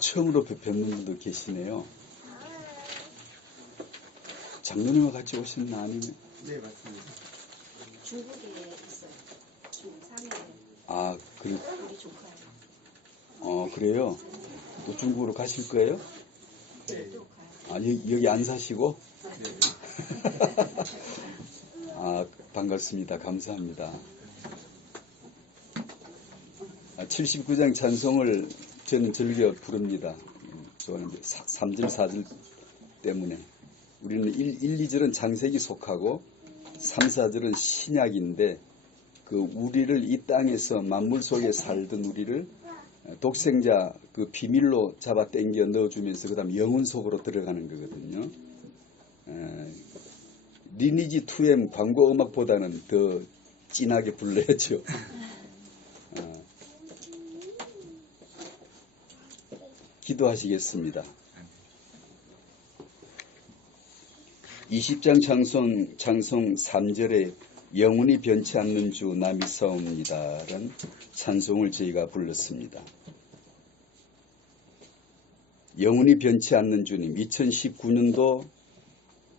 처음으로 뵙는 분도 계시네요. 장로님과 같이 오신 아니면? 네, 맞습니다. 중국에 있어요. 중국 상해에. 아, 우리 조카예요. 그래요? 또 중국으로 가실 거예요? 네, 또 가요. 아, 여기 안 사시고? 네. 아, 반갑습니다. 감사합니다. 79장 찬송을 저는 즐겨 부릅니다. 좋아하는데 3절, 4절 때문에. 우리는 1, 2절은 창세기 속하고 3, 4절은 신약인데 그 우리를 이 땅에서 만물 속에 살던 우리를 독생자 그 비밀로 잡아 당겨 넣어주면서 그 다음 영혼 속으로 들어가는 거거든요. 리니지 2M 광고 음악보다는 더 진하게 불러야죠. 기도하시겠습니다. 20장 찬송 3절에 영원히 변치 않는 주 나 믿사옵니다 라는 찬송을 저희가 불렀습니다. 영원히 변치 않는 주님, 2019년도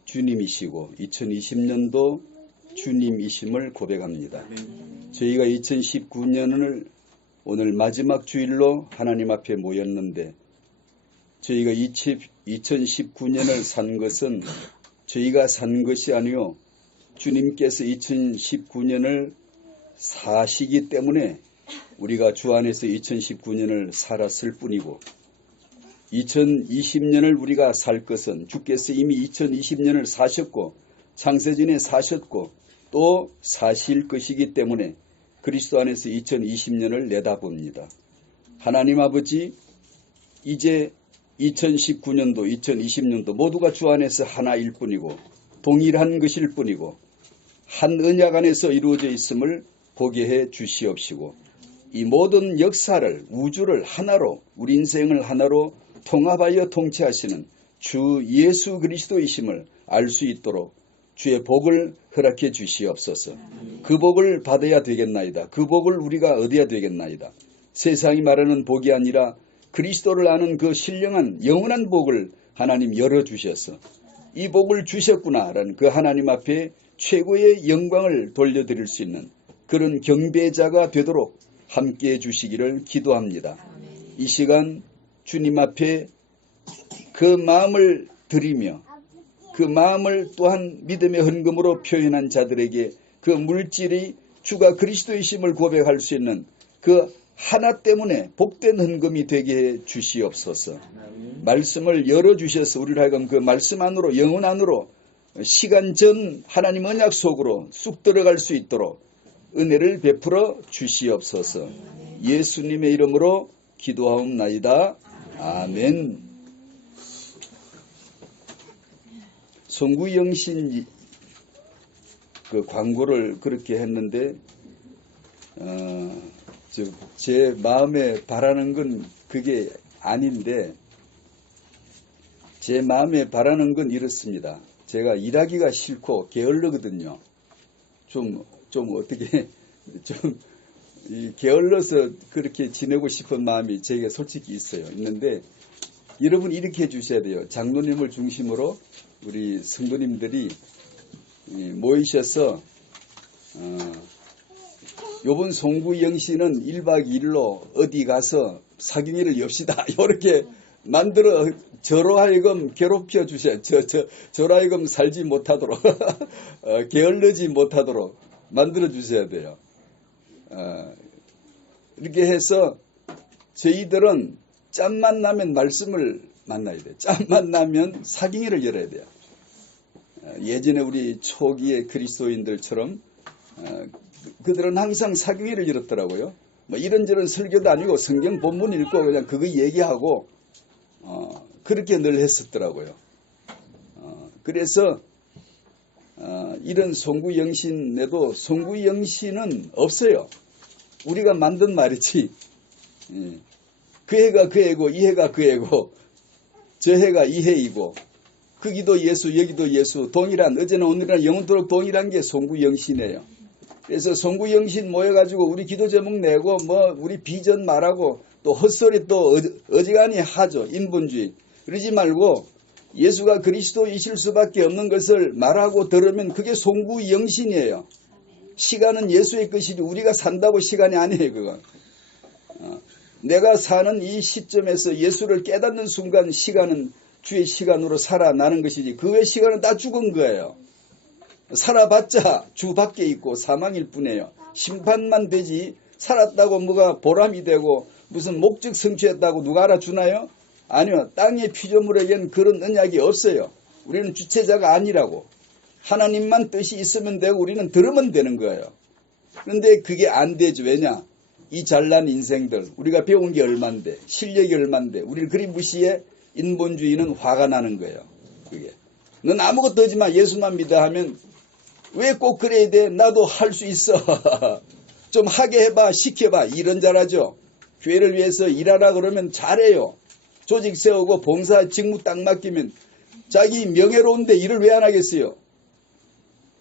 주님이시고 2020년도 주님이심을 고백합니다. 저희가 2019년을 오늘 마지막 주일로 하나님 앞에 모였는데 저희가 2019년을 산 것은 저희가 산 것이 아니요 주님께서 2019년을 사시기 때문에 우리가 주 안에서 2019년을 살았을 뿐이고 2020년을 우리가 살 것은 주께서 이미 2020년을 사셨고 창세전에 사셨고 또 사실 것이기 때문에 그리스도 안에서 2020년을 내다봅니다. 하나님 아버지, 이제 2019년도, 2020년도 모두가 주 안에서 하나일 뿐이고 동일한 것일 뿐이고 한 언약 안에서 이루어져 있음을 보게 해 주시옵시고 이 모든 역사를, 우주를 하나로, 우리 인생을 하나로 통합하여 통치하시는 주 예수 그리스도이심을 알 수 있도록 주의 복을 허락해 주시옵소서. 그 복을 받아야 되겠나이다. 그 복을 우리가 얻어야 되겠나이다. 세상이 말하는 복이 아니라 그리스도를 아는 그 신령한 영원한 복을 하나님 열어주셔서 이 복을 주셨구나라는 그 하나님 앞에 최고의 영광을 돌려드릴 수 있는 그런 경배자가 되도록 함께해 주시기를 기도합니다. 이 시간 주님 앞에 그 마음을 드리며 그 마음을 또한 믿음의 헌금으로 표현한 자들에게 그 물질이 주가 그리스도이심을 고백할 수 있는 그 하나 때문에 복된 헌금이 되게 해 주시옵소서. 말씀을 열어주셔서 우리를 하여금 그 말씀 안으로 영혼 안으로 시간 전 하나님 언약 속으로 쑥 들어갈 수 있도록 은혜를 베풀어 주시옵소서. 예수님의 이름으로 기도하옵나이다. 아멘. 송구영신 그 광고를 그렇게 했는데 제 마음에 바라는 건 그게 아닌데 제 마음에 바라는 건 이렇습니다. 제가 일하기가 싫고 게을르거든요. 좀 어떻게 좀 게을러서 그렇게 지내고 싶은 마음이 제게 솔직히 있는데 여러분 이렇게 해주셔야 돼요. 장로님을 중심으로 우리 성도님들이 모이셔서 요번 송구영신은 1박 2일로 어디 가서 사경회를 엽시다. 이렇게 만들어 저로 하여금 괴롭혀 주셔야 저로 하여금 살지 못하도록 게을르지 못하도록 만들어 주셔야 돼요. 이렇게 해서 저희들은 짬만 나면 말씀을 만나야 돼요. 짬만 나면 사경회를 열어야 돼요. 예전에 우리 초기의 그리스도인들처럼 그들은 항상 사경회를 열었더라고요. 뭐 이런저런 설교도 아니고 성경 본문 읽고 그냥 그거 얘기하고 그렇게 늘 했었더라고요. 그래서 이런 송구영신에도 송구영신은 없어요. 우리가 만든 말이지. 그 해가 그 해고 이 해가 그 해고 저 해가 이 해이고 거기도 예수 여기도 예수 동일한 어제나 오늘이나 영원토록 동일한 게 송구영신이에요. 그래서 송구영신 모여가지고 우리 기도 제목 내고 뭐 우리 비전 말하고 또 헛소리 또 어지간히 하죠. 인본주의. 그러지 말고 예수가 그리스도이실 수밖에 없는 것을 말하고 들으면 그게 송구영신이에요. 시간은 예수의 것이지 우리가 산다고 시간이 아니에요. 그건. 내가 사는 이 시점에서 예수를 깨닫는 순간 시간은 주의 시간으로 살아나는 것이지 그 외 시간은 다 죽은 거예요. 살아봤자 주 밖에 있고 사망일 뿐이에요. 심판만 되지 살았다고 뭐가 보람이 되고 무슨 목적 성취했다고 누가 알아주나요? 아니요. 땅의 피조물에겐 그런 언약이 없어요. 우리는 주체자가 아니라고. 하나님만 뜻이 있으면 되고 우리는 들으면 되는 거예요. 그런데 그게 안 되죠. 왜냐? 이 잘난 인생들 우리가 배운 게 얼만데 실력이 얼만데 우리를 그리 무시해. 인본주의는 화가 나는 거예요. 그게. 넌 아무것도 하지 마. 예수만 믿어 하면 왜 꼭 그래야 돼? 나도 할 수 있어. 좀 하게 해봐. 시켜봐. 일은 잘하죠. 교회를 위해서 일하라 그러면 잘해요. 조직 세우고 봉사 직무 딱 맡기면 자기 명예로운데 일을 왜 안 하겠어요?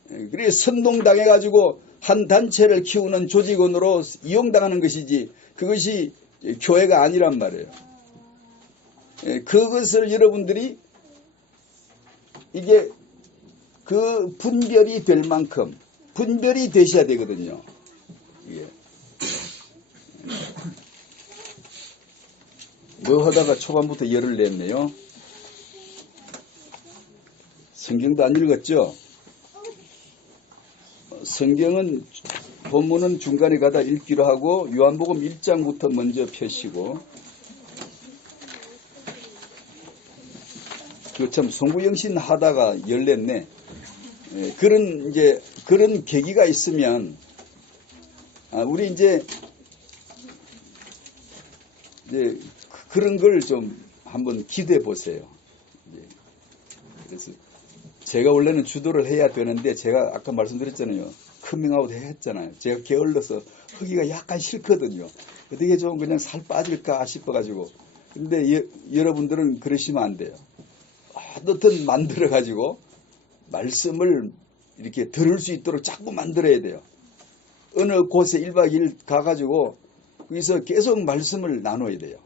그래 선동당해가지고 한 단체를 키우는 조직원으로 이용당하는 것이지 그것이 교회가 아니란 말이에요. 그것을 여러분들이 이게 그 분별이 될 만큼 분별이 되셔야 되거든요. 예. 뭐 하다가 초반부터 열을 냈네요. 성경도 안 읽었죠? 성경은 본문은 중간에 가다 읽기로 하고 요한복음 1장부터 먼저 펴시고 그 참 송구영신 하다가 열냈네. 그런 계기가 있으면 우리 이제 그런 걸 좀 한번 기대해 보세요. 그래서 제가 원래는 주도를 해야 되는데 제가 아까 말씀드렸잖아요. 커밍아웃 했잖아요. 제가 게을러서 하기가 약간 싫거든요. 어떻게 좀 그냥 살 빠질까 싶어가지고. 근데 여러분들은 그러시면 안 돼요. 어떻든 만들어가지고 말씀을 이렇게 들을 수 있도록 자꾸 만들어야 돼요. 어느 곳에 1박 2일 가가지고 거기서 계속 말씀을 나눠야 돼요.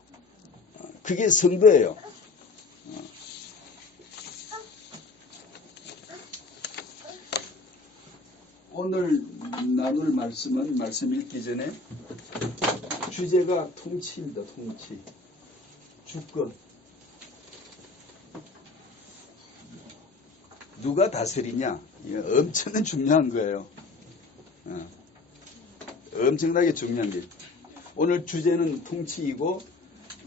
그게 성도예요. 오늘 나눌 말씀은 말씀 읽기 전에 주제가 통치입니다. 통치. 주권. 누가 다스리냐? 엄청나게 중요한 거예요. 엄청나게 중요한 게. 오늘 주제는 통치이고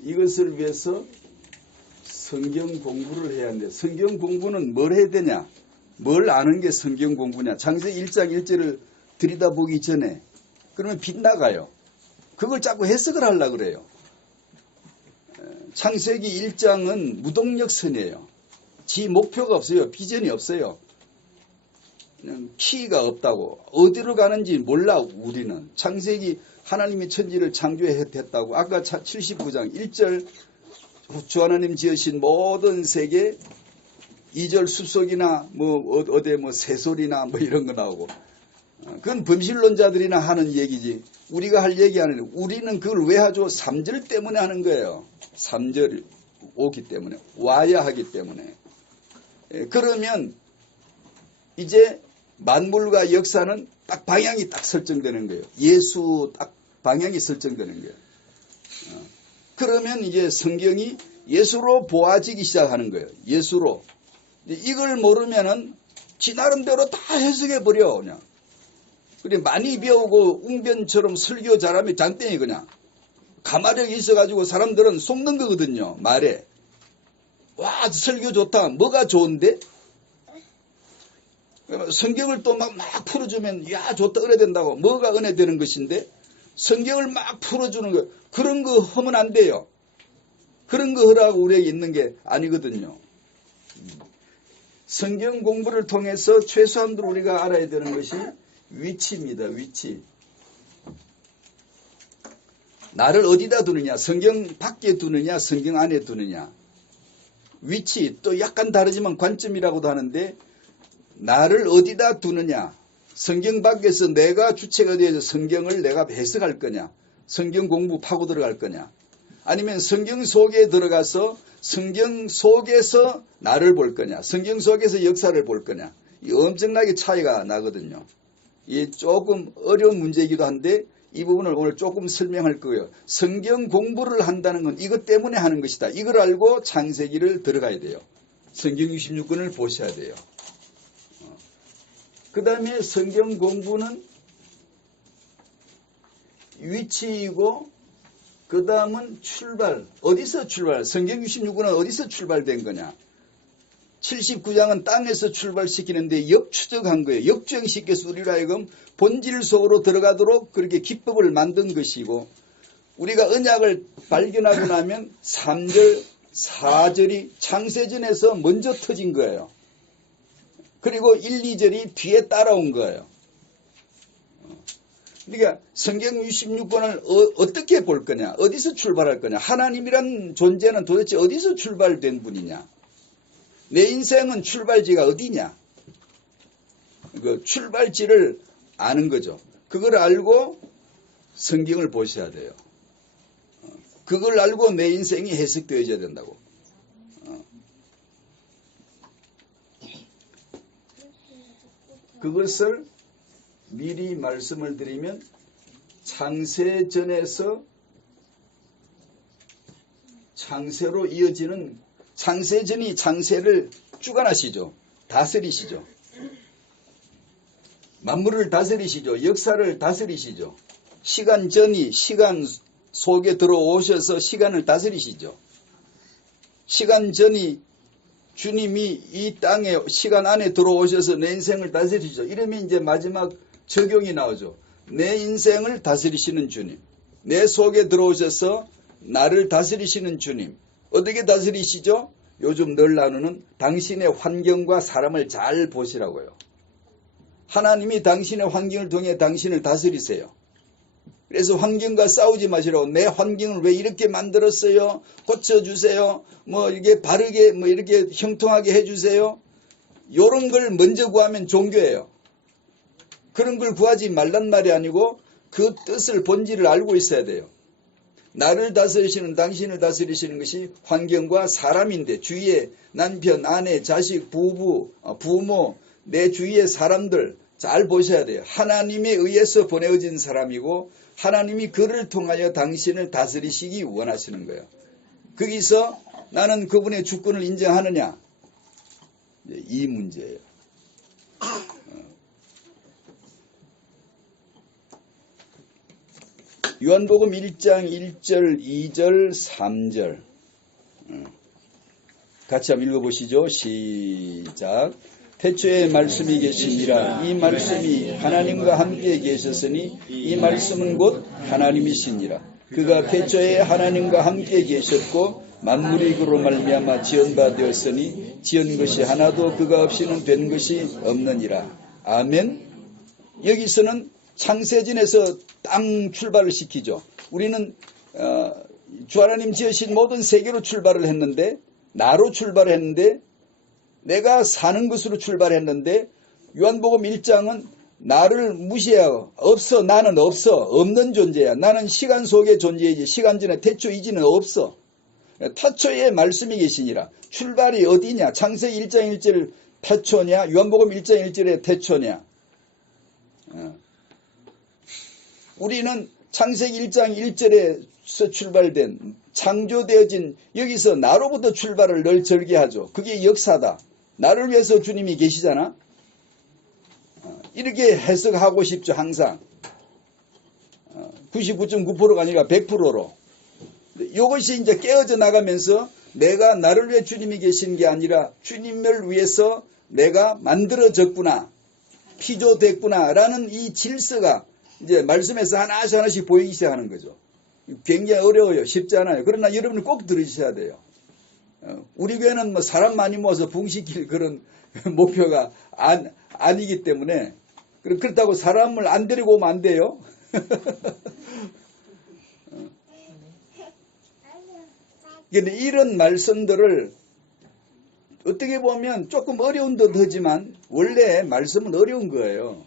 이것을 위해서 성경 공부를 해야 하는데 성경 공부는 뭘 해야 되냐? 뭘 아는 게 성경 공부냐? 창세기 1장 1절을 들여다보기 전에 그러면 빗나가요. 그걸 자꾸 해석을 하려고 그래요. 창세기 1장은 무동력선이에요. 지 목표가 없어요. 비전이 없어요. 그냥 키가 없다고. 어디로 가는지 몰라 우리는. 창세기 하나님이 천지를 창조했다고. 아까 79장 1절 주 하나님 지으신 모든 세계 2절 숲속이나 어디 새소리나 이런 거 나오고. 그건 범실론자들이나 하는 얘기지. 우리가 할 얘기 아니에요. 우리는 그걸 왜 하죠? 3절 때문에 하는 거예요. 3절 오기 때문에. 와야 하기 때문에. 그러면 이제 만물과 역사는 딱 방향이 딱 설정되는 거예요. 예수 딱 방향이 설정되는 거예요. 그러면 이제 성경이 예수로 보아지기 시작하는 거예요. 예수로. 이걸 모르면은 지 나름대로 다 해석해버려, 그냥. 그래, 많이 배우고 웅변처럼 설교 잘하면 장땡이 그냥. 가마력이 있어가지고 사람들은 속는 거거든요, 말에. 와, 설교 좋다. 뭐가 좋은데? 성경을 또 막 풀어주면, 야, 좋다, 은혜 된다고. 뭐가 은혜 되는 것인데? 성경을 막 풀어주는 거. 그런 거 하면 안 돼요. 그런 거 하라고 우리에게 있는 게 아니거든요. 성경 공부를 통해서 최소한으로 우리가 알아야 되는 것이 위치입니다. 위치. 나를 어디다 두느냐? 성경 밖에 두느냐? 성경 안에 두느냐? 위치, 또 약간 다르지만 관점이라고도 하는데 나를 어디다 두느냐? 성경 밖에서 내가 주체가 되어서 성경을 내가 해석할 거냐? 성경 공부 파고 들어갈 거냐? 아니면 성경 속에 들어가서 성경 속에서 나를 볼 거냐, 성경 속에서 역사를 볼 거냐, 이 엄청나게 차이가 나거든요. 이 조금 어려운 문제이기도 한데 이 부분을 오늘 조금 설명할 거예요. 성경 공부를 한다는 건 이것 때문에 하는 것이다. 이걸 알고 창세기를 들어가야 돼요. 성경 66권을 보셔야 돼요. 그 다음에 성경 공부는 위치이고 그 다음은 출발. 어디서 출발? 성경 66권은 어디서 출발된 거냐? 79장은 땅에서 출발시키는데 역추적한 거예요. 역주행시켜서 우리로 하여금 본질 속으로 들어가도록 그렇게 기법을 만든 것이고, 우리가 언약을 발견하고 나면 3절, 4절이 창세전에서 먼저 터진 거예요. 그리고 1, 2절이 뒤에 따라온 거예요. 그러니까 성경 66권을 어떻게 볼 거냐, 어디서 출발할 거냐, 하나님이란 존재는 도대체 어디서 출발된 분이냐, 내 인생은 출발지가 어디냐, 그 출발지를 아는 거죠. 그걸 알고 성경을 보셔야 돼요. 그걸 알고 내 인생이 해석되어져야 된다고. 그것을 미리 말씀을 드리면 창세전에서 창세로 이어지는, 창세전이 창세를 주관하시죠. 다스리시죠. 만물을 다스리시죠. 역사를 다스리시죠. 시간 전이 시간 속에 들어오셔서 시간을 다스리시죠. 시간 전이 주님이 이 땅에 시간 안에 들어오셔서 내 인생을 다스리시죠. 이러면 이제 마지막 적용이 나오죠. 내 인생을 다스리시는 주님, 내 속에 들어오셔서 나를 다스리시는 주님. 어떻게 다스리시죠? 요즘 늘 나누는 당신의 환경과 사람을 잘 보시라고요. 하나님이 당신의 환경을 통해 당신을 다스리세요. 그래서 환경과 싸우지 마시라고. 내 환경을 왜 이렇게 만들었어요? 고쳐주세요. 뭐 이게 바르게 뭐 이렇게 형통하게 해주세요. 이런 걸 먼저 구하면 종교예요. 그런 걸 구하지 말란 말이 아니고 그 뜻을 본질을 알고 있어야 돼요. 나를 다스리시는, 당신을 다스리시는 것이 환경과 사람인데, 주위의 남편, 아내, 자식, 부부, 부모, 내 주위의 사람들 잘 보셔야 돼요. 하나님에 의해서 보내어진 사람이고 하나님이 그를 통하여 당신을 다스리시기 원하시는 거예요. 거기서 나는 그분의 주권을 인정하느냐, 이 문제예요. 요한복음 1장 1절, 2절, 3절 같이 한번 읽어보시죠. 시작. 태초에 말씀이 계시니라. 이 말씀이 하나님과 함께 계셨으니 이 말씀은 곧 하나님이시니라. 그가 태초에 하나님과 함께 계셨고 만물이 그로 말미암아 지은 바 되었으니 지은 것이 하나도 그가 없이는 된 것이 없느니라. 아멘. 여기서는 창세전에서 땅 출발을 시키죠. 우리는 주 하나님 지으신 모든 세계로 출발을 했는데, 나로 출발했는데, 내가 사는 것으로 출발했는데, 요한복음 1장은 나를 무시하고 없어, 나는 없어, 없는 존재야. 나는 시간 속의 존재이지 시간 전에 태초 이지는 없어. 태초에 말씀이 계시니라. 출발이 어디냐? 창세기 1장 1절 태초냐? 요한복음 1장 1절의 태초냐? 우리는 창세기 1장 1절에서 출발된, 창조되어진, 여기서 나로부터 출발을 늘 절개하죠. 그게 역사다. 나를 위해서 주님이 계시잖아. 이렇게 해석하고 싶죠. 항상 99.9%가 아니라 100%로. 이것이 이제 깨어져 나가면서 내가 나를 위해 주님이 계신 게 아니라 주님을 위해서 내가 만들어졌구나, 피조됐구나 라는 이 질서가 이제 말씀에서 하나씩 보이기 시작하는 거죠. 굉장히 어려워요. 쉽지 않아요. 그러나 여러분은 꼭 들으셔야 돼요. 우리 교회는 뭐 사람 많이 모아서 부흥시킬 그런 목표가 아니기 때문에, 그렇다고 사람을 안 데리고 오면 안 돼요. 그런데 이런 말씀들을 어떻게 보면 조금 어려운 듯 하지만 원래 말씀은 어려운 거예요.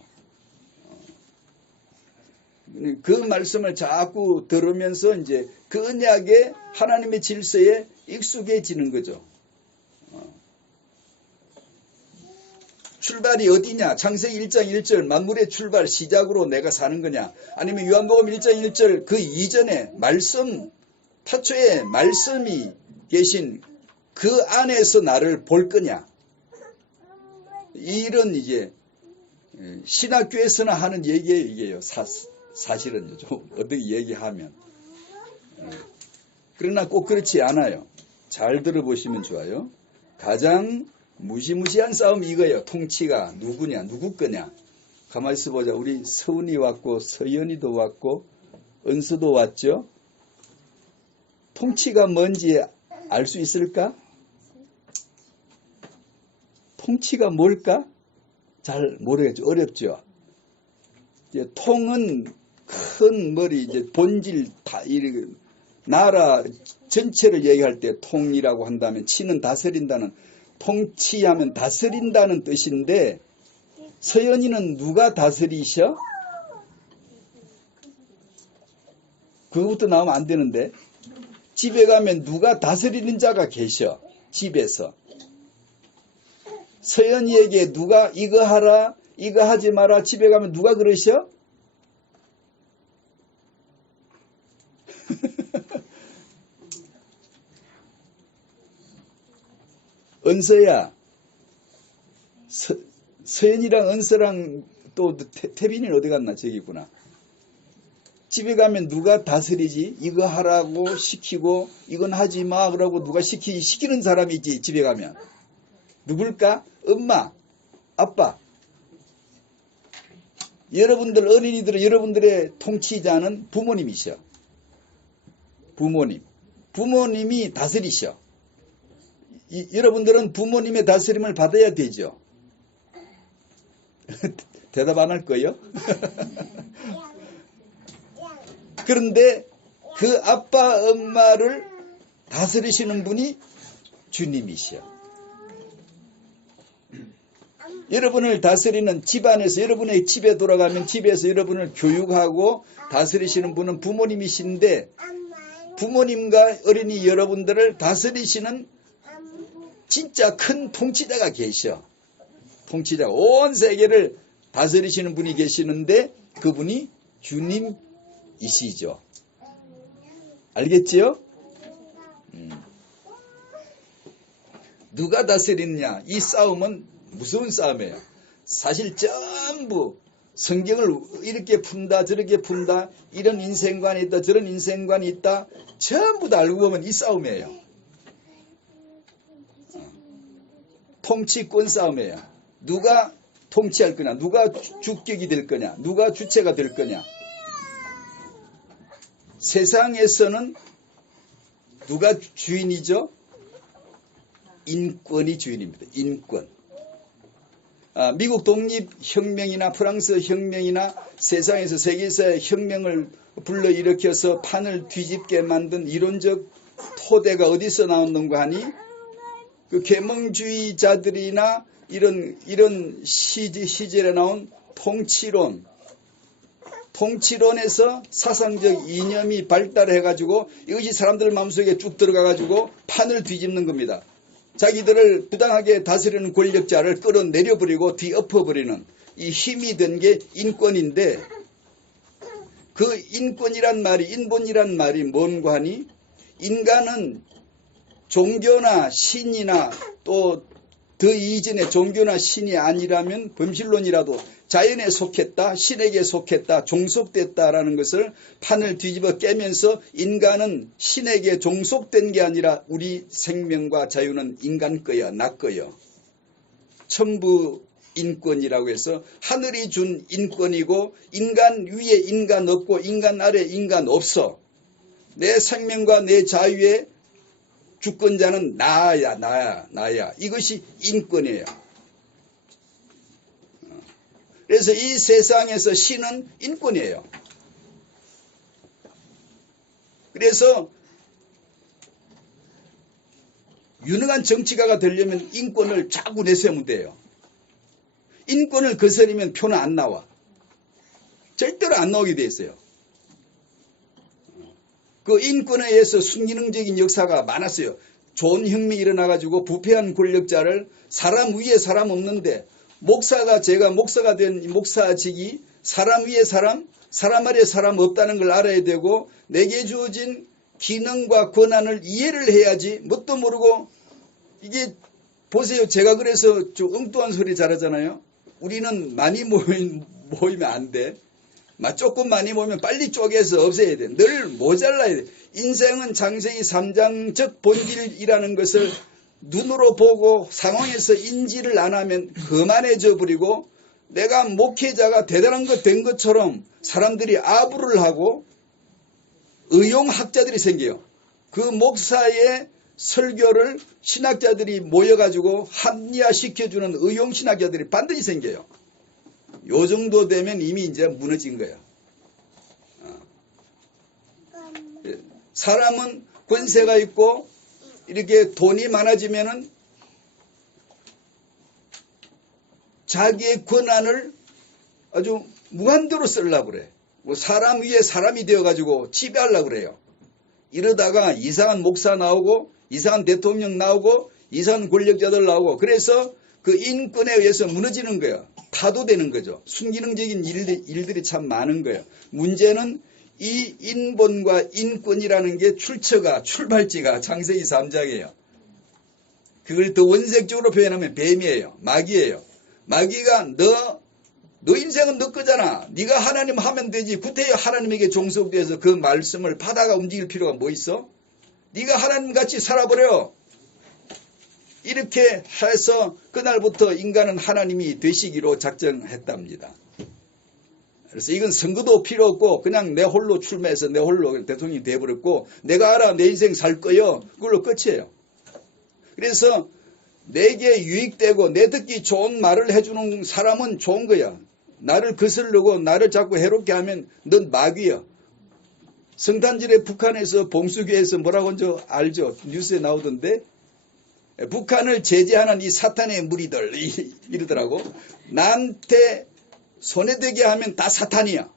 그 말씀을 자꾸 들으면서 이제 그 언약의 하나님의 질서에 익숙해지는 거죠. 출발이 어디냐? 창세기 1장 1절 만물의 출발 시작으로 내가 사는 거냐? 아니면 요한복음 1장 1절 그 이전에 말씀 태초에 말씀이 계신 그 안에서 나를 볼 거냐? 이런 이제 신학교에서나 하는 얘기예요. 이게요. 사실은요. 좀 어떻게 얘기하면. 그러나 꼭 그렇지 않아요. 잘 들어보시면 좋아요. 가장 무시무시한 싸움 이거예요. 통치가 누구냐, 누구 거냐. 가만히 있어 보자. 우리 서은이 왔고 서연이도 왔고 은수도 왔죠. 통치가 뭔지 알 수 있을까? 통치가 뭘까? 잘 모르겠죠. 어렵죠. 이제 통은 큰 머리, 이제 본질 다 나라 전체를 얘기할 때 통이라고 한다면 치는 다스린다는 통치하면 다스린다는 뜻인데 서연이는 누가 다스리셔? 그거부터 나오면 안 되는데 집에 가면 누가 다스리는 자가 계셔? 집에서 서연이에게 누가 이거 하라 이거 하지 마라 집에 가면 누가 그러셔? 은서야, 서연이랑 은서랑 또 태빈이는 어디 갔나? 저기 있구나. 집에 가면 누가 다스리지? 이거 하라고 시키고 이건 하지 마 그러고 누가 시키는 사람이지 집에 가면. 누굴까? 엄마, 아빠. 여러분들 어린이들은 여러분들의 통치자는 부모님이셔. 부모님이 다스리셔. 여러분들은 부모님의 다스림을 받아야 되죠. 대답 안 할 거예요? 그런데 그 아빠, 엄마를 다스리시는 분이 주님이시여. 여러분을 다스리는 집안에서 여러분의 집에 돌아가면 집에서 여러분을 교육하고 다스리시는 분은 부모님이신데 부모님과 어린이 여러분들을 다스리시는 진짜 큰 통치자가 계셔. 통치자, 온 세계를 다스리시는 분이 계시는데 그분이 주님이시죠. 알겠지요? 누가 다스리느냐? 이 싸움은 무서운 싸움이에요. 사실 전부 성경을 이렇게 푼다 저렇게 푼다 이런 인생관이 있다 저런 인생관이 있다 전부 다 알고 보면 이 싸움이에요. 통치권 싸움이에요. 누가 통치할 거냐, 누가 주격이 될 거냐, 누가 주체가 될 거냐. 세상에서는 누가 주인이죠? 인권이 주인입니다. 인권. 미국 독립혁명이나 프랑스 혁명이나 세상에서 세계사의 혁명을 불러일으켜서 판을 뒤집게 만든 이론적 토대가 어디서 나왔는가 하니 그 계몽주의자들이나 이런 시절에 나온 통치론에서 사상적 이념이 발달해가지고 이것이 사람들 마음속에 쭉 들어가가지고 판을 뒤집는 겁니다. 자기들을 부당하게 다스리는 권력자를 끌어내려버리고 뒤엎어버리는 이 힘이 된 게 인권인데 그 인권이란 말이 인본이란 말이 뭔가 하니 인간은 종교나 신이나 또 더 이전의 종교나 신이 아니라면 범실론이라도 자연에 속했다, 신에게 속했다, 종속됐다라는 것을 판을 뒤집어 깨면서 인간은 신에게 종속된 게 아니라 우리 생명과 자유는 인간 거야, 나 거요. 천부 인권이라고 해서 하늘이 준 인권이고 인간 위에 인간 없고 인간 아래 인간 없어. 내 생명과 내 자유의 주권자는 나야. 이것이 인권이에요. 그래서 이 세상에서 신은 인권이에요. 그래서 유능한 정치가가 되려면 인권을 자꾸 내세우면 돼요. 인권을 거스르면 표는 안 나와. 절대로 안 나오게 돼 있어요. 그 인권에 의해서 순기능적인 역사가 많았어요. 좋은 혁명이 일어나가지고 부패한 권력자를 사람 위에 사람 없는데 제가 목사가 된 목사직이 사람 위에 사람 아래 사람 없다는 걸 알아야 되고 내게 주어진 기능과 권한을 이해를 해야지 뭣도 모르고 이게 보세요. 제가 그래서 좀 엉뚱한 소리 잘하잖아요. 우리는 많이 모이면 안 돼. 조금 많이 모이면 빨리 쪼개서 없애야 돼. 늘 모자라야 돼. 인생은 창세기 3장적 본질이라는 것을 눈으로 보고 상황에서 인지를 안 하면 거만해져 버리고 내가 목회자가 대단한 것 된 것처럼 사람들이 아부를 하고 의용학자들이 생겨요. 그 목사의 설교를 신학자들이 모여가지고 합리화시켜주는 의용신학자들이 반드시 생겨요. 요 정도 되면 이미 이제 무너진 거야. 사람은 권세가 있고 이렇게 돈이 많아지면은 자기의 권한을 아주 무한대로 쓰려고 그래. 뭐 사람 위에 사람이 되어가지고 지배하려고 그래요. 이러다가 이상한 목사 나오고 이상한 대통령 나오고 이상한 권력자들 나오고 그래서 그 인권에 의해서 무너지는 거예요. 파도되는 거죠. 순기능적인 일들이 참 많은 거예요. 문제는 이 인본과 인권이라는 게 출발지가 창세기 3장이에요. 그걸 더 원색적으로 표현하면 뱀이에요. 마귀예요. 마귀가 너 인생은 너 거잖아. 네가 하나님 하면 되지. 구태여 하나님에게 종속돼서 그 말씀을 받아가 움직일 필요가 뭐 있어? 네가 하나님같이 살아버려. 이렇게 해서 그날부터 인간은 하나님이 되시기로 작정했답니다. 그래서 이건 선거도 필요 없고 그냥 내 홀로 출마해서 내 홀로 대통령이 돼버렸고 내가 알아 내 인생 살 거요. 그걸로 끝이에요. 그래서 내게 유익되고 내 듣기 좋은 말을 해주는 사람은 좋은 거야. 나를 거슬르고 나를 자꾸 해롭게 하면 넌 마귀야. 성탄절에 북한에서 봉수교에서 뭐라고 한 줄 알죠? 뉴스에 나오던데 북한을 제재하는 이 사탄의 무리들 이러더라고. 나한테 손해되게 하면 다 사탄이야.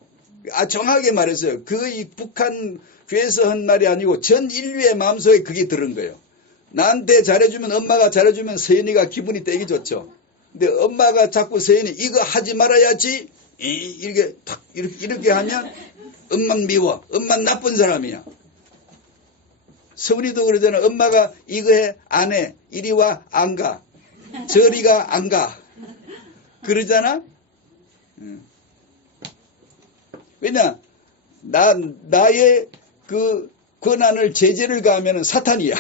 정확하게 말했어요. 이 북한 교회에서 한 말이 아니고 전 인류의 마음속에 그게 들은 거예요. 나한테 잘해주면 엄마가 잘해주면 서연이가 기분이 되게 좋죠. 근데 엄마가 자꾸 서연이 이거 하지 말아야지 이렇게 하면 엄마 미워. 엄마 나쁜 사람이야. 서울이도 그러잖아. 엄마가 이거 해 안 해. 이리 와 안 가. 저리가 안 가. 그러잖아. 왜냐 나의 그 권한을 제재를 가하면 사탄이야.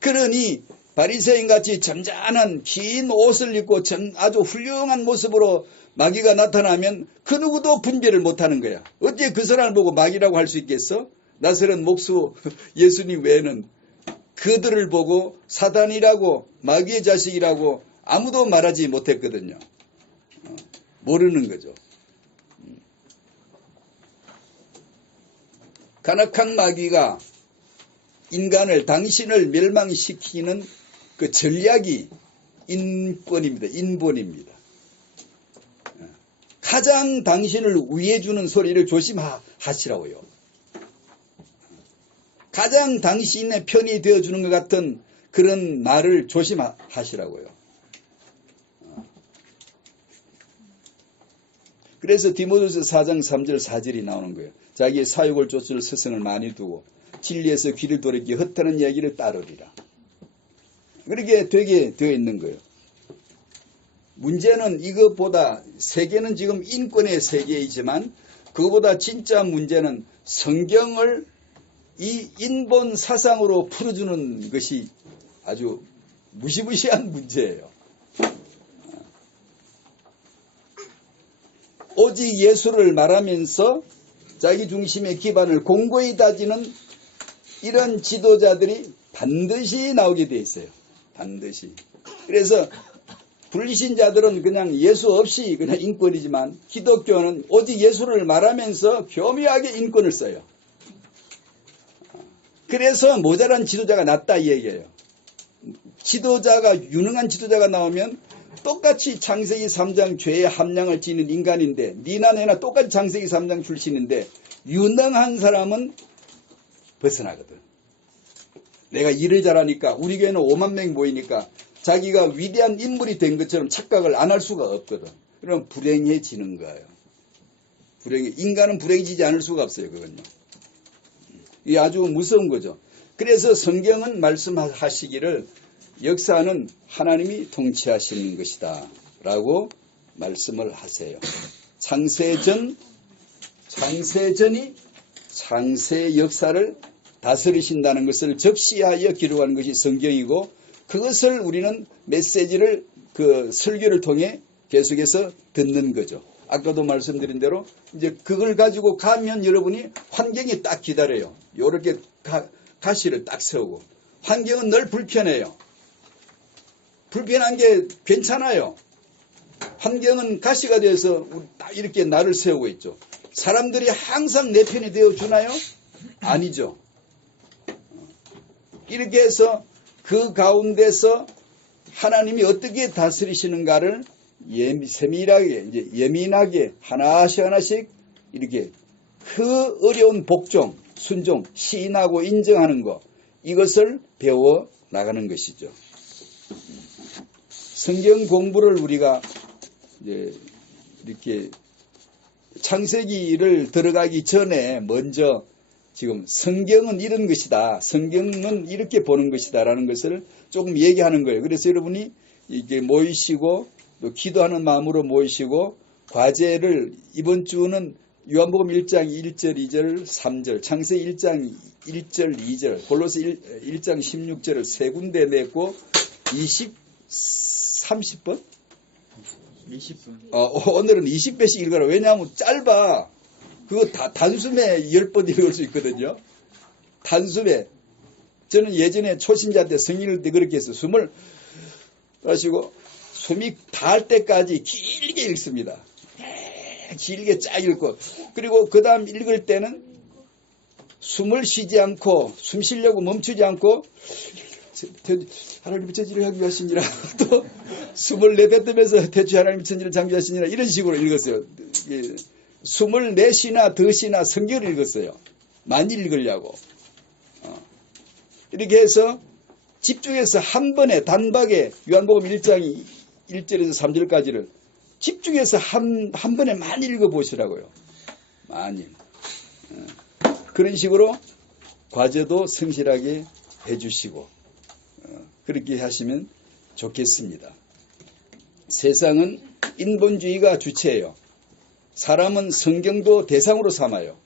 그러니 바리새인같이 점잖은 긴 옷을 입고 아주 훌륭한 모습으로 마귀가 나타나면 그 누구도 분별을 못하는 거야. 어째 그 사람을 보고 마귀라고 할 수 있겠어? 나서는 목수 예수님 외에는 그들을 보고 사단이라고 마귀의 자식이라고 아무도 말하지 못했거든요. 모르는 거죠. 간악한 마귀가 당신을 멸망시키는 그 전략이 인권입니다. 인본입니다. 가장 당신을 위해주는 소리를 조심하시라고요. 가장 당신의 편이 되어주는 것 같은 그런 말을 조심하시라고요. 그래서 디모데후서 4장 3절 4절이 나오는 거예요. 자기의 사욕을 쫓을 스승을 많이 두고 진리에서 귀를 돌이켜 헛되는 이야기를 따르리라. 그렇게 되게 되어 있는 거예요. 문제는 이것보다 세계는 지금 인권의 세계이지만 그것보다 진짜 문제는 성경을 이 인본 사상으로 풀어주는 것이 아주 무시무시한 문제예요. 오직 예수를 말하면서 자기 중심의 기반을 공고히 다지는 이런 지도자들이 반드시 나오게 돼 있어요. 반드시. 그래서 불신자들은 그냥 예수 없이 그냥 인권이지만 기독교는 오직 예수를 말하면서 교묘하게 인권을 써요. 그래서 모자란 지도자가 낫다 이 얘기예요. 유능한 지도자가 나오면 똑같이 창세기 3장 죄의 함량을 지닌 인간인데 니나 내나 똑같이 창세기 3장 출신인데 유능한 사람은 벗어나거든. 내가 일을 잘하니까 우리 교회는 5만 명이 모이니까 자기가 위대한 인물이 된 것처럼 착각을 안 할 수가 없거든. 그럼 불행해지는 거예요. 인간은 불행해지지 않을 수가 없어요. 그건요. 이게 아주 무서운 거죠. 그래서 성경은 말씀하시기를 역사는 하나님이 통치하시는 것이다 라고 말씀을 하세요. 창세전이 창세 역사를 다스리신다는 것을 접시하여 기록하는 것이 성경이고 그것을 우리는 메시지를 설교를 통해 계속해서 듣는 거죠. 아까도 말씀드린 대로 이제 그걸 가지고 가면 여러분이 환경이 딱 기다려요. 요렇게 가시를 딱 세우고 환경은 늘 불편해요. 불편한 게 괜찮아요. 환경은 가시가 되어서 딱 이렇게 나를 세우고 있죠. 사람들이 항상 내 편이 되어주나요? 아니죠. 이렇게 해서 그 가운데서 하나님이 어떻게 다스리시는가를 세밀하게, 이제 예민하게 하나씩 하나씩 이렇게 그 어려운 복종, 순종, 시인하고 인정하는 것, 이것을 배워 나가는 것이죠. 성경 공부를 우리가 이제 이렇게 창세기를 들어가기 전에 먼저 지금 성경은 이런 것이다. 성경은 이렇게 보는 것이다. 라는 것을 조금 얘기하는 거예요. 그래서 여러분이 이게 모이시고 또 기도하는 마음으로 모이시고 과제를 이번 주는 요한복음 1장 1절, 2절, 3절, 창세기 1장 1절, 2절, 골로새 1장 16절을 세 군데 냈고 30번? 20분. 오늘은 20배씩 읽어라. 왜냐하면 짧아. 그거 단숨에 10번 읽을 수 있거든요. 단숨에. 저는 예전에 초신자한테 성인일 때 그렇게 해서 숨을 마시고 숨이 닿을 때까지 길게 읽습니다. 길게 쫙 읽고 그리고 그 다음 읽을 때는 숨을 쉬지 않고 숨 쉬려고 멈추지 않고 하나님의 천지를 장비하시니라 또 숨을 내뱉으면서 대주 하나님의 천지를 장비하시니라 이런 식으로 읽었어요. 숨을 내쉬나 더쉬나 성경을 읽었어요. 많이 읽으려고. 이렇게 해서 집중해서 한 번에 단박에 요한복음 1장 1절에서 3절까지를 집중해서 한 번에 많이 읽어보시라고요. 많이. 그런 식으로 과제도 성실하게 해주시고 그렇게 하시면 좋겠습니다. 세상은 인본주의가 주체예요. 사람은 성경도 대상으로 삼아요.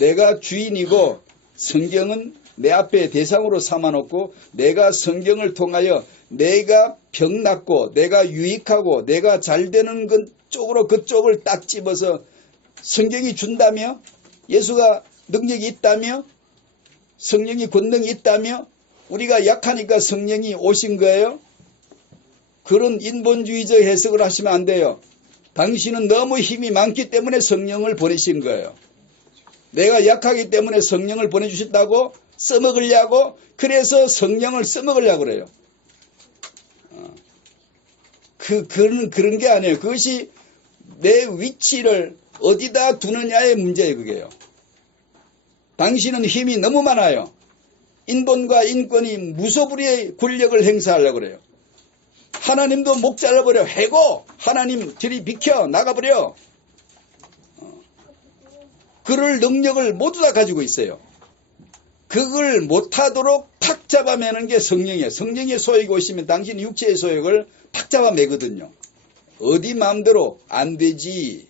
내가 주인이고 성경은 내 앞에 대상으로 삼아놓고 내가 성경을 통하여 내가 병 낫고 내가 유익하고 내가 잘 되는 것 쪽으로 그쪽을 딱 집어서 성경이 준다며 예수가 능력이 있다며 성령이 권능이 있다며 우리가 약하니까 성령이 오신 거예요. 그런 인본주의적 해석을 하시면 안 돼요. 당신은 너무 힘이 많기 때문에 성령을 보내신 거예요. 내가 약하기 때문에 성령을 보내주셨다고 써먹으려고 그래서 성령을 써먹으려고 그래요. 그런 게 아니에요. 그것이 내 위치를 어디다 두느냐의 문제예요. 그게요. 당신은 힘이 너무 많아요. 인본과 인권이 무소불위의 권력을 행사하려고 그래요. 하나님도 목 잘라버려. 해고! 하나님 저리 비켜! 나가버려! 그럴 능력을 모두 다 가지고 있어요. 그걸 못하도록 탁 잡아매는 게 성령이에요. 성령의 소욕이 오시면 당신 육체의 소욕을 탁 잡아매거든요. 어디 마음대로 안 되지.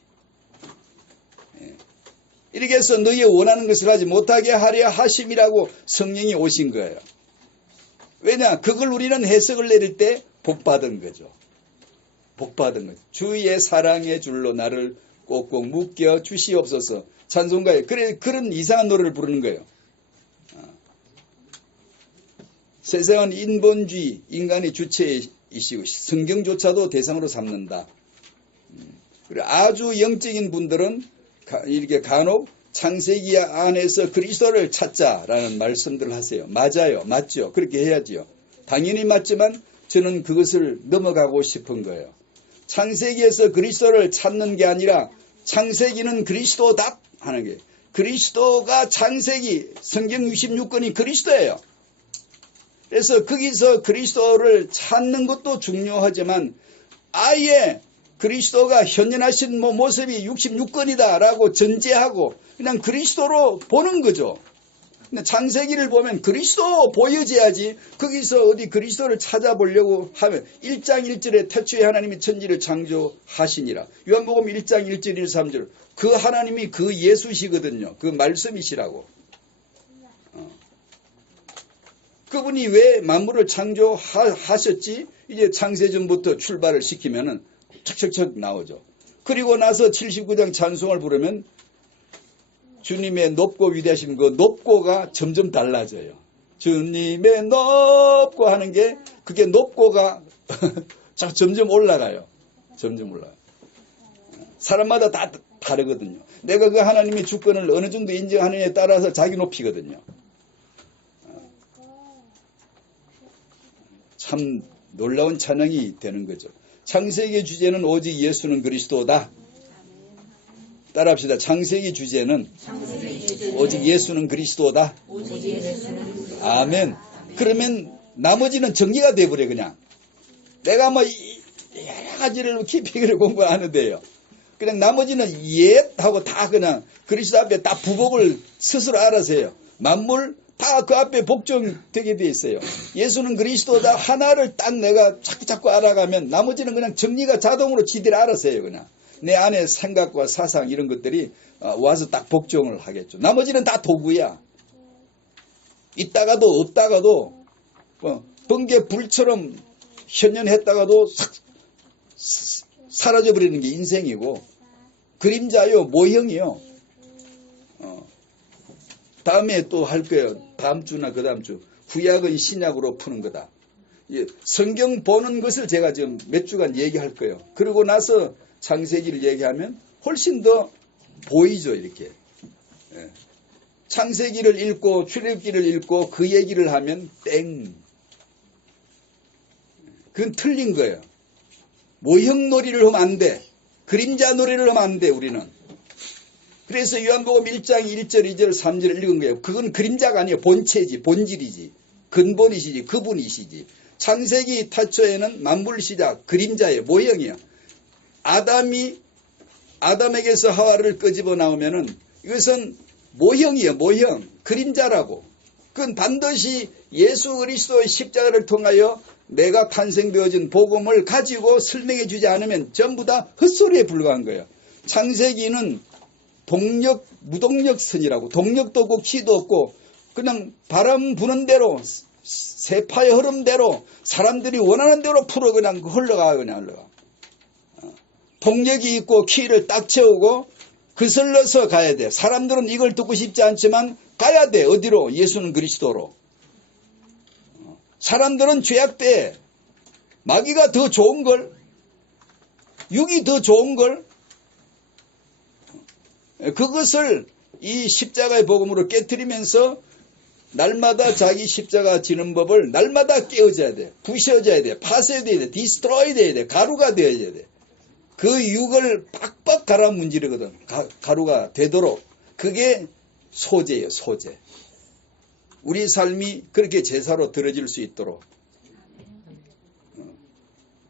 이렇게 해서 너희 원하는 것을 하지 못하게 하려 하심이라고 성령이 오신 거예요. 왜냐? 그걸 우리는 해석을 내릴 때 복받은 거죠. 복받은 거죠. 주의 사랑의 줄로 나를 꼭꼭 묶여 주시옵소서. 찬송가에 그런 이상한 노래를 부르는 거예요. 세상은 인본주의, 인간이 주체이시고 성경조차도 대상으로 삼는다. 그리고 아주 영적인 분들은 이렇게 간혹 창세기 안에서 그리스도를 찾자라는 말씀들을 하세요. 맞아요. 맞죠. 그렇게 해야지요. 당연히 맞지만 저는 그것을 넘어가고 싶은 거예요. 창세기에서 그리스도를 찾는 게 아니라 창세기는 그리스도다 하는 게, 그리스도가 창세기 성경 66권이 그리스도예요. 그래서 거기서 그리스도를 찾는 것도 중요하지만 아예 그리스도가 현현하신 모습이 66권이다 라고 전제하고 그냥 그리스도로 보는 거죠. 근데 창세기를 보면 그리스도 보여져야지, 거기서 어디 그리스도를 찾아보려고 하면 1장 1절에 태초에 하나님이 천지를 창조하시니라. 요한복음 1장 1절 1, 3절 그 하나님이 그 예수시거든요. 그 말씀이시라고. 그분이 왜 만물을 창조하셨지? 이제 창세전부터 출발을 시키면은 척척척 나오죠. 그리고 나서 79장 찬송을 부르면 주님의 높고 위대하신 그 높고가 점점 달라져요. 주님의 높고 하는 게, 그게 높고가 점점 올라가요. 점점 올라가요. 사람마다 다 다르거든요. 내가 그 하나님의 주권을 어느 정도 인정하느냐에 따라서 자기 높이거든요. 참 놀라운 찬양이 되는 거죠. 창세기의 주제는 오직 예수는 그리스도다. 따라합시다. 창세기 주제는 오직 예수는 그리스도다. 아멘. 그러면 나머지는 정리가 돼버려. 그냥 내가 뭐 여러 가지를 깊이 공부 안 해도 돼요. 그냥 나머지는 예 하고 다 그냥 그리스도 앞에 다 부복을 스스로 알아서 해요. 만물 다 그 앞에 복종되게 돼 있어요. 예수는 그리스도다 하나를 딱 내가 자꾸 알아가면 나머지는 그냥 정리가 자동으로 지들이 알아서 해요. 그냥 내 안에 생각과 사상 이런 것들이 와서 딱 복종을 하겠죠. 나머지는 다 도구야. 있다가도 없다가도 번개 불처럼 현현했다가도 사라져버리는 게 인생이고, 그림자요, 모형이요. 다음에 또 할 거예요. 다음 주나 그 다음 주. 구약은 신약으로 푸는 거다. 성경 보는 것을 제가 지금 몇 주간 얘기할 거예요. 그러고 나서 창세기를 얘기하면 훨씬 더 보이죠, 이렇게. 창세기를 읽고 출애굽기를 읽고 그 얘기를 하면 땡. 그건 틀린 거예요. 모형놀이를 하면 안 돼. 그림자 놀이를 하면 안 돼, 우리는. 그래서 요한복음 1장 1절, 2절, 3절을 읽은 거예요. 그건 그림자가 아니에요. 본체지, 본질이지. 근본이시지, 그분이시지. 창세기 태초에는 만물 시작, 그림자예요. 모형이에요. 아담에게서 하와를 끄집어 나오면은 이것은 모형이에요. 모형. 그림자라고. 그건 반드시 예수 그리스도의 십자가를 통하여 내가 탄생되어진 복음을 가지고 설명해 주지 않으면 전부 다 헛소리에 불과한 거예요. 창세기는 무동력선이라고. 동력도 없고 키도 없고 그냥 바람 부는 대로 세파의 흐름대로 사람들이 원하는 대로 풀어 그냥 흘러가. 동력이 있고 키를 딱 채우고 거슬러서 가야 돼. 사람들은 이걸 듣고 싶지 않지만 가야 돼. 어디로? 예수는 그리스도로. 사람들은 죄악돼. 마귀가 더 좋은걸. 육이 더 좋은걸. 그것을 이 십자가의 복음으로 깨트리면서 날마다 자기 십자가 지는 법을 날마다 깨어져야 돼. 부셔져야 돼. 파쇄돼야 돼. 디스트로이 돼야 돼. 가루가 되어야 돼. 그 육을 빡빡 갈아 문지르거든. 가루가 되도록. 그게 소재예요. 소재. 우리 삶이 그렇게 제사로 드려질 수 있도록.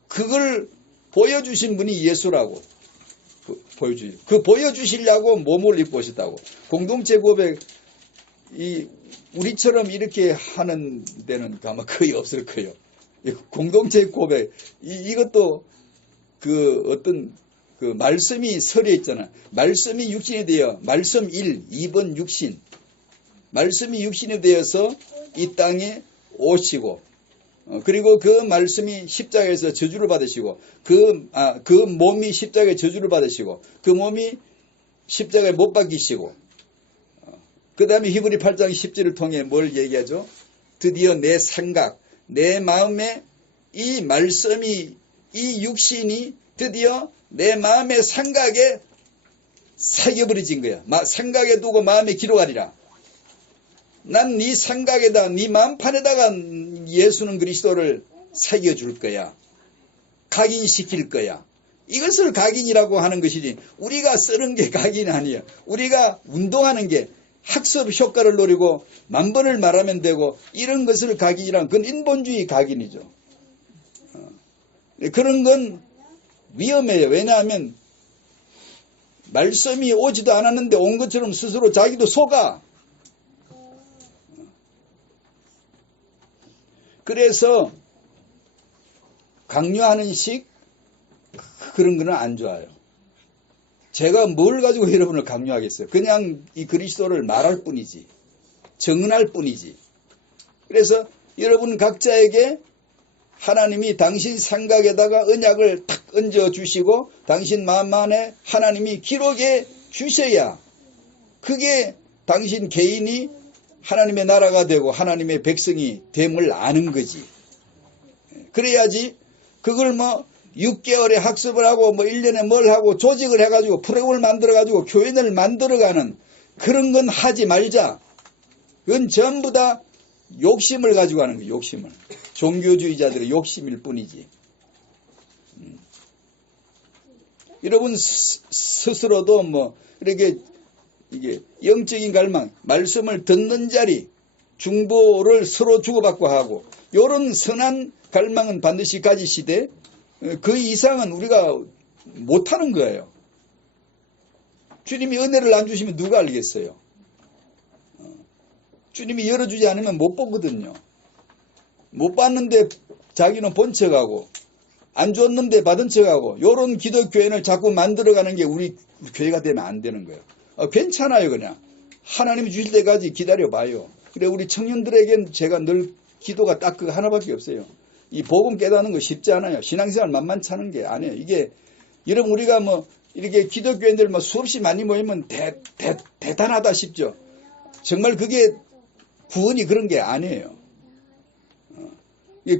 그걸 보여주신 분이 예수라고. 그 보여주시려고 몸을 입고 오셨다고. 공동체 고백, 우리처럼 이렇게 하는 데는 아마 거의 없을 거예요. 공동체 고백, 이것도 어떤 말씀이 설에 있잖아. 말씀이 육신이 되어, 말씀 1, 2번 육신. 말씀이 육신이 되어서 이 땅에 오시고, 그리고 그 말씀이 십자가에서 저주를 받으시고, 그 몸이 십자가에 저주를 받으시고, 그 몸이 십자가에 못 박히시고, 그 다음에 히브리 8장 10절을 통해 뭘 얘기하죠? 드디어 내 생각, 내 마음에 이 말씀이, 이 육신이 드디어 내 마음의 생각에 새겨버려진 거야. 생각에 두고 마음에 기록하리라. 난 네 생각에다, 네 마음판에다가 예수는 그리스도를 새겨줄 거야. 각인시킬 거야. 이것을 각인이라고 하는 것이지 우리가 쓰는 게 각인이 아니에요. 우리가 운동하는 게 학습 효과를 노리고 만번을 말하면 되고 이런 것을 각인이란 그건 인본주의 각인이죠. 그런 건 위험해요. 왜냐하면 말씀이 오지도 않았는데 온 것처럼 스스로 자기도 속아. 그래서 강요하는 식 그런 거는 안 좋아요. 제가 뭘 가지고 여러분을 강요하겠어요. 그냥 이 그리스도를 말할 뿐이지. 정언할 뿐이지. 그래서 여러분 각자에게 하나님이 당신 생각에다가 언약을 탁 얹어주시고 당신 마음 안에 하나님이 기록해 주셔야 그게 당신 개인이 하나님의 나라가 되고 하나님의 백성이 됨을 아는 거지. 그래야지 그걸 뭐 6개월에 학습을 하고 뭐 1년에 뭘 하고 조직을 해가지고 프로그램을 만들어가지고 교인을 만들어가는 그런 건 하지 말자. 그건 전부 다 욕심을 가지고 하는 거예요. 욕심을. 종교주의자들의 욕심일 뿐이지. 여러분 스스로도 뭐 이렇게 이게 영적인 갈망, 말씀을 듣는 자리, 중보를 서로 주고받고 하고 이런 선한 갈망은 반드시 가지시되 그 이상은 우리가 못하는 거예요. 주님이 은혜를 안 주시면 누가 알겠어요? 주님이 열어주지 않으면 못 보거든요. 못 받는데 자기는 본 척하고 안 줬는데 받은 척하고 이런 기독교인을 자꾸 만들어가는 게 우리 교회가 되면 안 되는 거예요. 괜찮아요. 그냥 하나님이 주실 때까지 기다려봐요. 그래 우리 청년들에겐 제가 늘 기도가 딱 그 하나밖에 없어요. 이 복음 깨닫는 거 쉽지 않아요. 신앙생활 만만치 않은 게 아니에요. 이게 여러분 우리가 뭐 이렇게 기독교인들 뭐 수없이 많이 모이면 대단하다 싶죠. 정말 그게 구원이 그런 게 아니에요.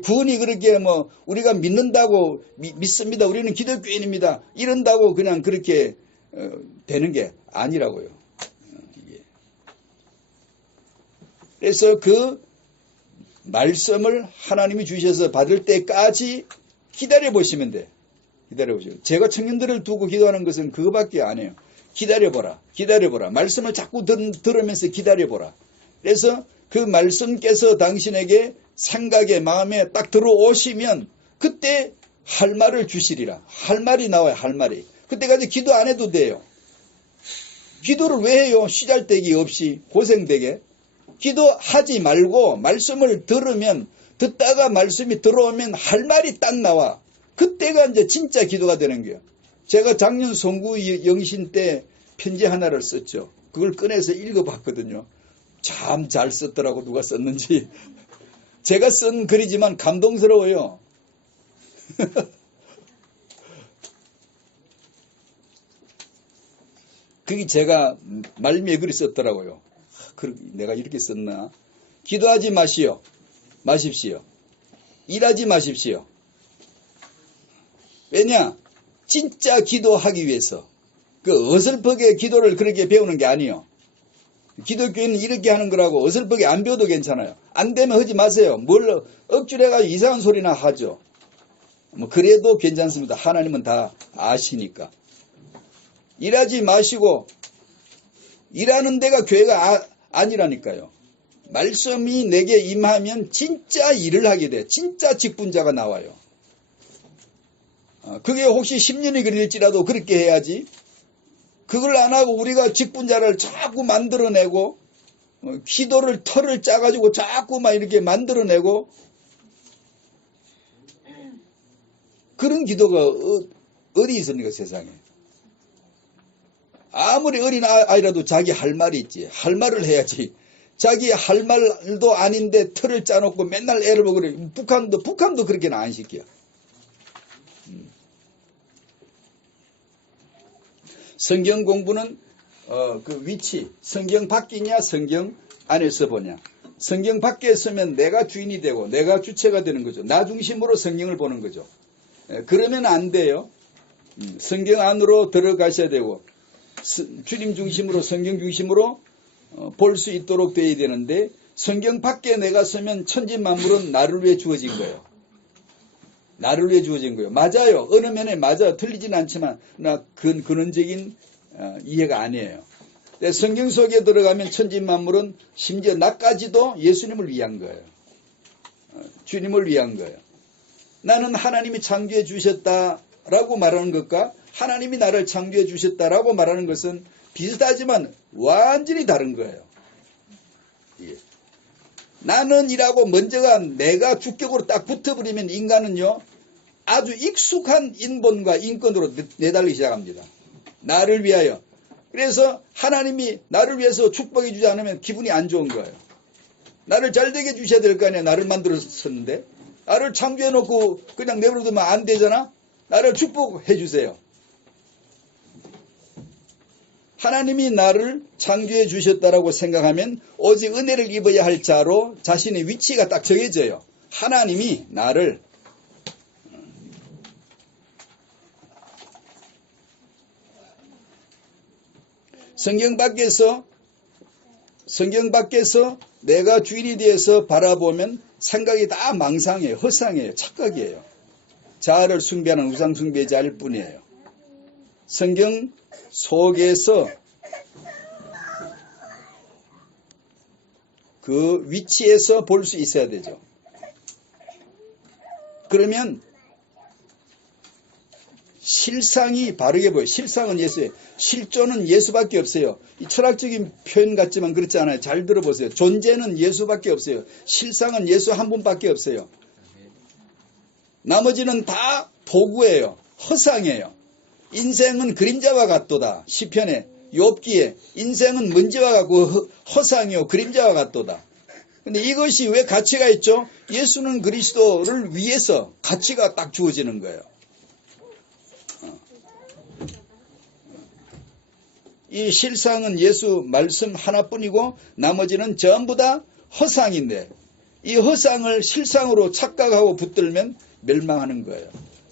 구원이 그렇게 뭐 우리가 믿는다고 믿습니다. 우리는 기독교인입니다. 이런다고 그냥 그렇게 되는 게 아니라고요. 그래서 그 말씀을 하나님이 주셔서 받을 때까지 기다려보시면 돼. 기다려보시면. 제가 청년들을 두고 기도하는 것은 그거밖에 안 해요. 기다려보라. 기다려보라. 말씀을 자꾸 들으면서 기다려보라. 그래서 그 말씀께서 당신에게 생각에 마음에 딱 들어오시면 그때 할 말을 주시리라. 할 말이 나와요. 할 말이. 그때까지 기도 안 해도 돼요. 기도를 왜 해요? 시잘데기 없이 고생되게. 기도하지 말고 말씀을 들으면 듣다가 말씀이 들어오면 할 말이 딱 나와. 그때가 이제 진짜 기도가 되는 거예요. 제가 작년 송구 영신 때 편지 하나를 썼죠. 그걸 꺼내서 읽어봤거든요. 참 잘 썼더라고. 누가 썼는지. 제가 쓴 글이지만 감동스러워요. 그게 제가 말미에 글이 썼더라고요. 내가 이렇게 썼나? 기도하지 마십시오. 일하지 마십시오. 왜냐? 진짜 기도하기 위해서. 그 어설프게 기도를 그렇게 배우는 게 아니에요. 기독교인은 이렇게 하는 거라고 어설프게 안 배워도 괜찮아요. 안 되면 하지 마세요. 뭘 억지로 해가지고 이상한 소리나 하죠. 뭐 그래도 괜찮습니다. 하나님은 다 아시니까. 일하지 마시고 일하는 데가 교회가 아니라니까요. 말씀이 내게 임하면 진짜 일을 하게 돼. 진짜 직분자가 나와요. 그게 혹시 10년이 걸릴지라도 그렇게 해야지. 그걸 안 하고 우리가 직분자를 자꾸 만들어내고 기도를 털을 짜가지고 자꾸 막 이렇게 만들어내고 그런 기도가 어디 있습니까 세상에. 아무리 어린 아이라도 자기 할 말이 있지. 할 말을 해야지. 자기 할 말도 아닌데 털을 짜놓고 맨날 애를 보고 그래. 북한도 그렇게는 안 시켜. 성경 공부는 그 위치, 성경 밖이냐 성경 안에서 보냐. 성경 밖에 서면 내가 주인이 되고 내가 주체가 되는 거죠. 나 중심으로 성경을 보는 거죠. 그러면 안 돼요. 성경 안으로 들어가셔야 되고 주님 중심으로 성경 중심으로 볼 수 있도록 되어야 되는데 성경 밖에 내가 서면 천지만물은 나를 위해 주어진 거예요. 나를 위해 주어진 거예요. 맞아요. 어느 면에 맞아요. 틀리진 않지만 근원적인 이해가 아니에요. 성경 속에 들어가면 천지만물은 심지어 나까지도 예수님을 위한 거예요. 주님을 위한 거예요. 나는 하나님이 창조해 주셨다라고 말하는 것과 하나님이 나를 창조해 주셨다라고 말하는 것은 비슷하지만 완전히 다른 거예요. 예. 나는이라고 먼저가 내가 주격으로 딱 붙어버리면 인간은요 아주 익숙한 인본과 인권으로 내달리기 시작합니다. 나를 위하여. 그래서 하나님이 나를 위해서 축복해 주지 않으면 기분이 안 좋은 거예요. 나를 잘되게 해주셔야 될 거 아니야. 나를 만들었었는데. 나를 창조해놓고 그냥 내버려두면 안 되잖아. 나를 축복해 주세요. 하나님이 나를 창조해 주셨다라고 생각하면 오직 은혜를 입어야 할 자로 자신의 위치가 딱 정해져요. 하나님이 나를 성경 밖에서 내가 주인이 되어서 바라보면 생각이 다 망상이에요. 허상이에요. 착각이에요. 자아를 숭배하는 우상 숭배자일 뿐이에요. 성경 속에서 그 위치에서 볼 수 있어야 되죠. 그러면 실상이 바르게 보여요. 실상은 예수예요. 실존은 예수밖에 없어요. 이 철학적인 표현 같지만 그렇지 않아요. 잘 들어보세요. 존재는 예수밖에 없어요. 실상은 예수 한 분밖에 없어요. 나머지는 다 도구예요. 허상이에요. 인생은 그림자와 같도다. 시편에 욥기에 인생은 먼지와 같고 허상이요 그림자와 같도다. 근데 이것이 왜 가치가 있죠? 예수는 그리스도를 위해서 가치가 딱 주어지는 거예요. 이 실상은 예수 말씀 하나뿐이고 나머지는 전부 다 허상인데 이 허상을 실상으로 착각하고 붙들면 멸망하는 거예요.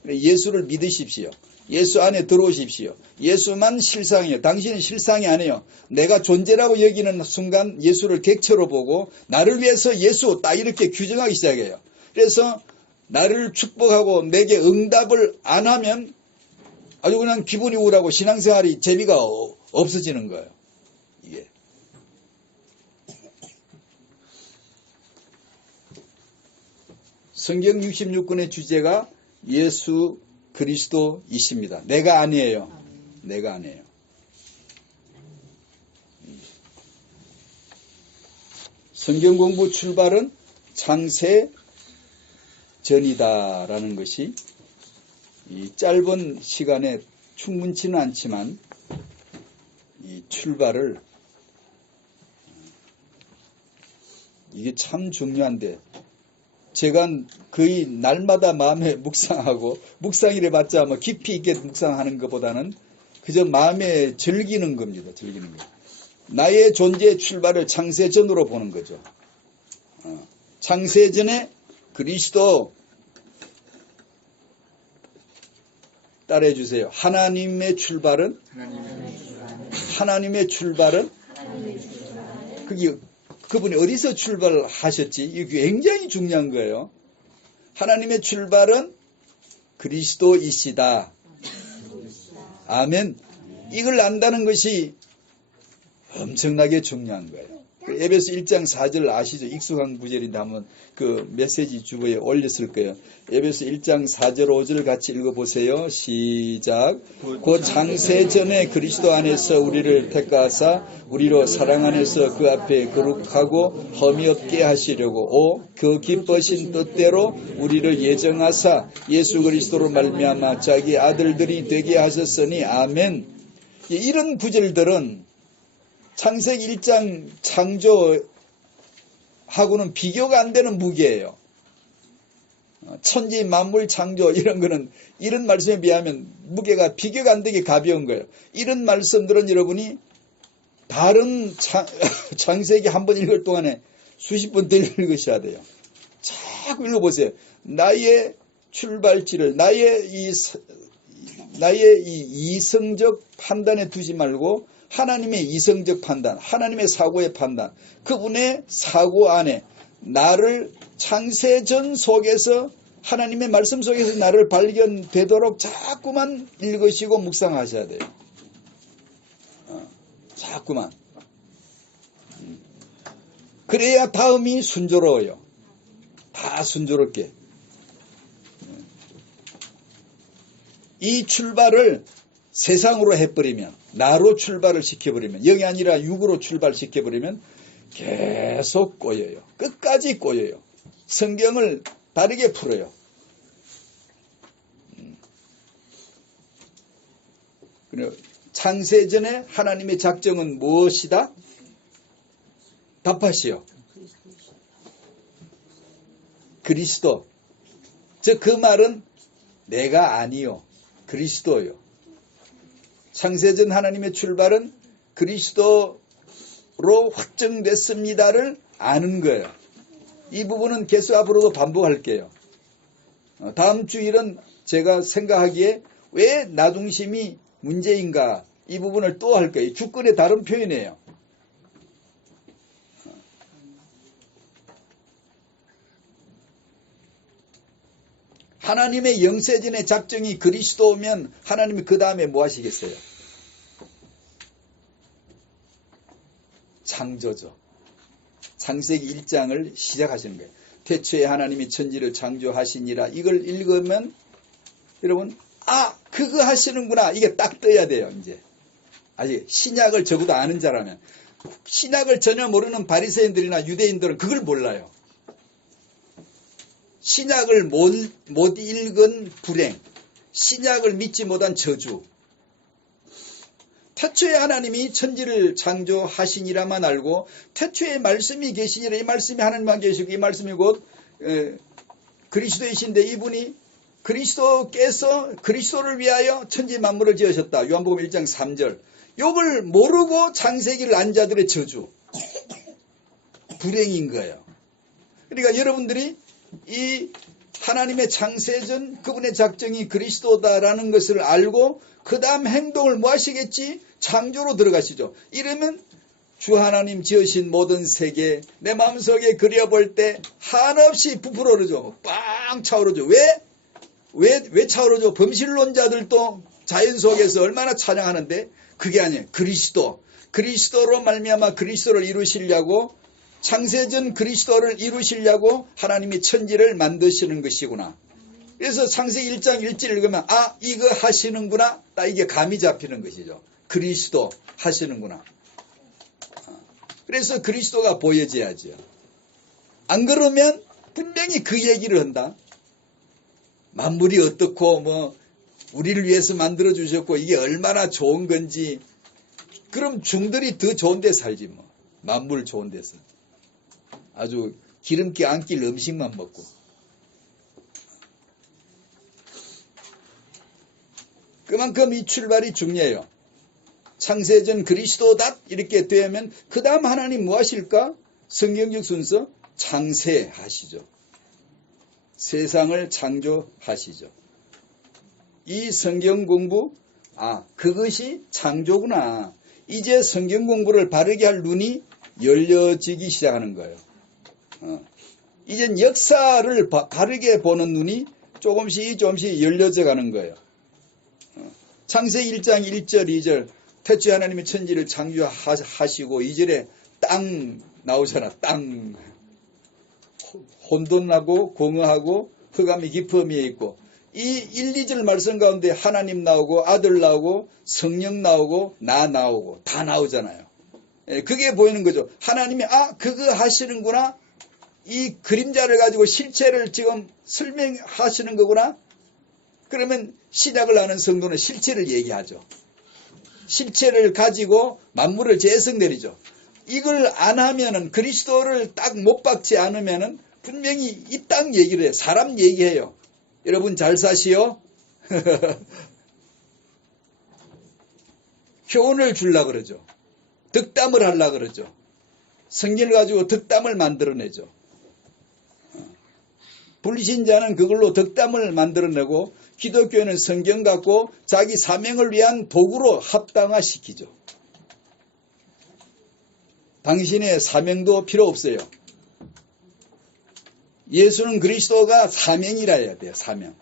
예수를 믿으십시오. 예수 안에 들어오십시오. 예수만 실상이에요. 당신은 실상이 아니에요. 내가 존재라고 여기는 순간 예수를 객체로 보고 나를 위해서 예수 딱 이렇게 규정하기 시작해요. 그래서 나를 축복하고 내게 응답을 안 하면 아주 그냥 기분이 우울하고 신앙생활이 재미가 없어지는 거예요. 이게. 성경 66권의 주제가 예수 그리스도이십니다. 내가 아니에요. 내가 아니에요. 성경 공부 출발은 창세 전이다라는 것이 이 짧은 시간에 충분치는 않지만 이 출발을 이게 참 중요한데 제가 거의 날마다 마음에 묵상하고 묵상이래 봤자 뭐 깊이 있게 묵상하는 것보다는 그저 마음에 즐기는 겁니다. 즐기는 거. 나의 존재의 출발을 창세전으로 보는 거죠. 창세전에 그리스도 따라해 주세요. 하나님의 출발은 그분이 어디서 출발하셨지? 이게 굉장히 중요한 거예요. 하나님의 출발은 그리스도이시다. 아멘. 이걸 안다는 것이 엄청나게 중요한 거예요. 에베소 1장 4절 아시죠? 익숙한 구절인데 한번 그 메시지 주보에 올렸을 거예요. 에베소 1장 4절 5절 같이 읽어보세요. 시작. 곧 창세전에 그리스도 안에서 우리를 택하사 우리로 사랑 안에서 그 앞에 거룩하고 흠이 없게 하시려고 그 기쁘신 뜻대로 우리를 예정하사 예수 그리스도로 말미암아 자기 아들들이 되게 하셨으니 아멘. 이런 구절들은 창세기 1장 창조하고는 비교가 안 되는 무게예요. 천지 만물 창조 이런 거는 이런 말씀에 비하면 무게가 비교가 안 되게 가벼운 거예요. 이런 말씀들은 여러분이 다른 창세기 한 번 읽을 동안에 수십 번 더 읽으셔야 돼요. 자꾸 읽어보세요. 나의 출발지를 나의 이 이성적 판단에 두지 말고 하나님의 이성적 판단, 하나님의 사고의 판단, 그분의 사고 안에 나를 창세전 속에서 하나님의 말씀 속에서 나를 발견되도록 자꾸만 읽으시고 묵상하셔야 돼요. 자꾸만. 그래야 다음이 순조로워요. 다 순조롭게. 이 출발을 세상으로 해버리면, 나로 출발을 시켜버리면, 영이 아니라 육으로 출발시켜버리면 계속 꼬여요. 끝까지 꼬여요. 성경을 다르게 풀어요. 창세전에 하나님의 작정은 무엇이다? 답하시오. 그리스도. 즉 그 말은 내가 아니요. 그리스도요. 창세전 하나님의 출발은 그리스도로 확정됐습니다를 아는 거예요. 이 부분은 계속 앞으로도 반복할게요. 다음 주일은 제가 생각하기에 왜 나중심이 문제인가 이 부분을 또 할 거예요. 주권의 다른 표현이에요. 하나님의 영세전의 작정이 그리스도면 하나님이 그 다음에 뭐 하시겠어요? 창조죠. 창세기 1장을 시작하시는 거예요. 태초에 하나님이 천지를 창조하시니라. 이걸 읽으면 여러분 그거 하시는구나. 이게 딱 떠야 돼요. 이제 아직 신약을 적어도 아는 자라면. 신약을 전혀 모르는 바리새인들이나 유대인들은 그걸 몰라요. 신약을 못 읽은 불행, 신약을 믿지 못한 저주. 태초에 하나님이 천지를 창조하시니라만 알고 태초에 말씀이 계시니라. 이 말씀이 하나님만 계시고 이 말씀이 곧 그리스도이신데 이분이 그리스도께서 그리스도를 위하여 천지 만물을 지으셨다. 요한복음 1장 3절. 이걸 모르고 창세기를 안 자들의 저주. 불행인 거예요. 그러니까 여러분들이 이 하나님의 창세전 그분의 작정이 그리스도다라는 것을 알고 그 다음 행동을 뭐 하시겠지? 창조로 들어가시죠. 이러면 주 하나님 지으신 모든 세계 내 마음속에 그려볼 때 한없이 부풀어 오르죠. 빵 차오르죠. 왜 차오르죠? 범실론자들도 자연 속에서 얼마나 찬양하는데 그게 아니에요. 그리스도로 말미암아 그리스도를 이루시려고 창세전 그리스도를 이루시려고 하나님이 천지를 만드시는 것이구나. 그래서 창세기 1장 1절 읽으면 이거 하시는구나. 딱 이게 감이 잡히는 것이죠. 그리스도 하시는구나. 그래서 그리스도가 보여져야죠. 안 그러면 분명히 그 얘기를 한다. 만물이 어떻고 우리를 위해서 만들어 주셨고 이게 얼마나 좋은 건지. 그럼 중들이 더 좋은 데 살지 만물 좋은 데서. 아주 기름기 안 낄 음식만 먹고. 그만큼 이 출발이 중요해요. 창세전 그리스도다 이렇게 되면 그 다음 하나님 뭐 하실까? 성경적 순서 창세하시죠. 세상을 창조하시죠. 이 성경 공부 그것이 창조구나. 이제 성경 공부를 바르게 할 눈이 열려지기 시작하는 거예요. 이젠 역사를 바르게 보는 눈이 조금씩 열려져 가는 거예요. 창세기 1장 1절 2절 태초에 하나님이 천지를 창조하시고 2절에 땅 나오잖아. 땅. 혼돈하고 공허하고 흑암이 깊음이 있고 이 1, 2절 말씀 가운데 하나님 나오고 아들 나오고 성령 나오고 나 나오고 다 나오잖아요. 그게 보이는 거죠. 하나님이 그거 하시는구나. 이 그림자를 가지고 실체를 지금 설명하시는 거구나. 그러면 신약을 아는 성도는 실체를 얘기하죠. 실체를 가지고 만물을 재성내리죠. 이걸 안 하면은 그리스도를 딱 못 박지 않으면은 분명히 이 땅 얘기를 해요. 사람 얘기해요. 여러분 잘 사시오. 효언을 주려고 그러죠. 득담을 하려고 그러죠. 성경을 가지고 득담을 만들어내죠. 불신자는 그걸로 덕담을 만들어내고 기독교는 성경 갖고 자기 사명을 위한 도구로 합당화시키죠. 당신의 사명도 필요 없어요. 예수는 그리스도가 사명이라 해야 돼요. 사명.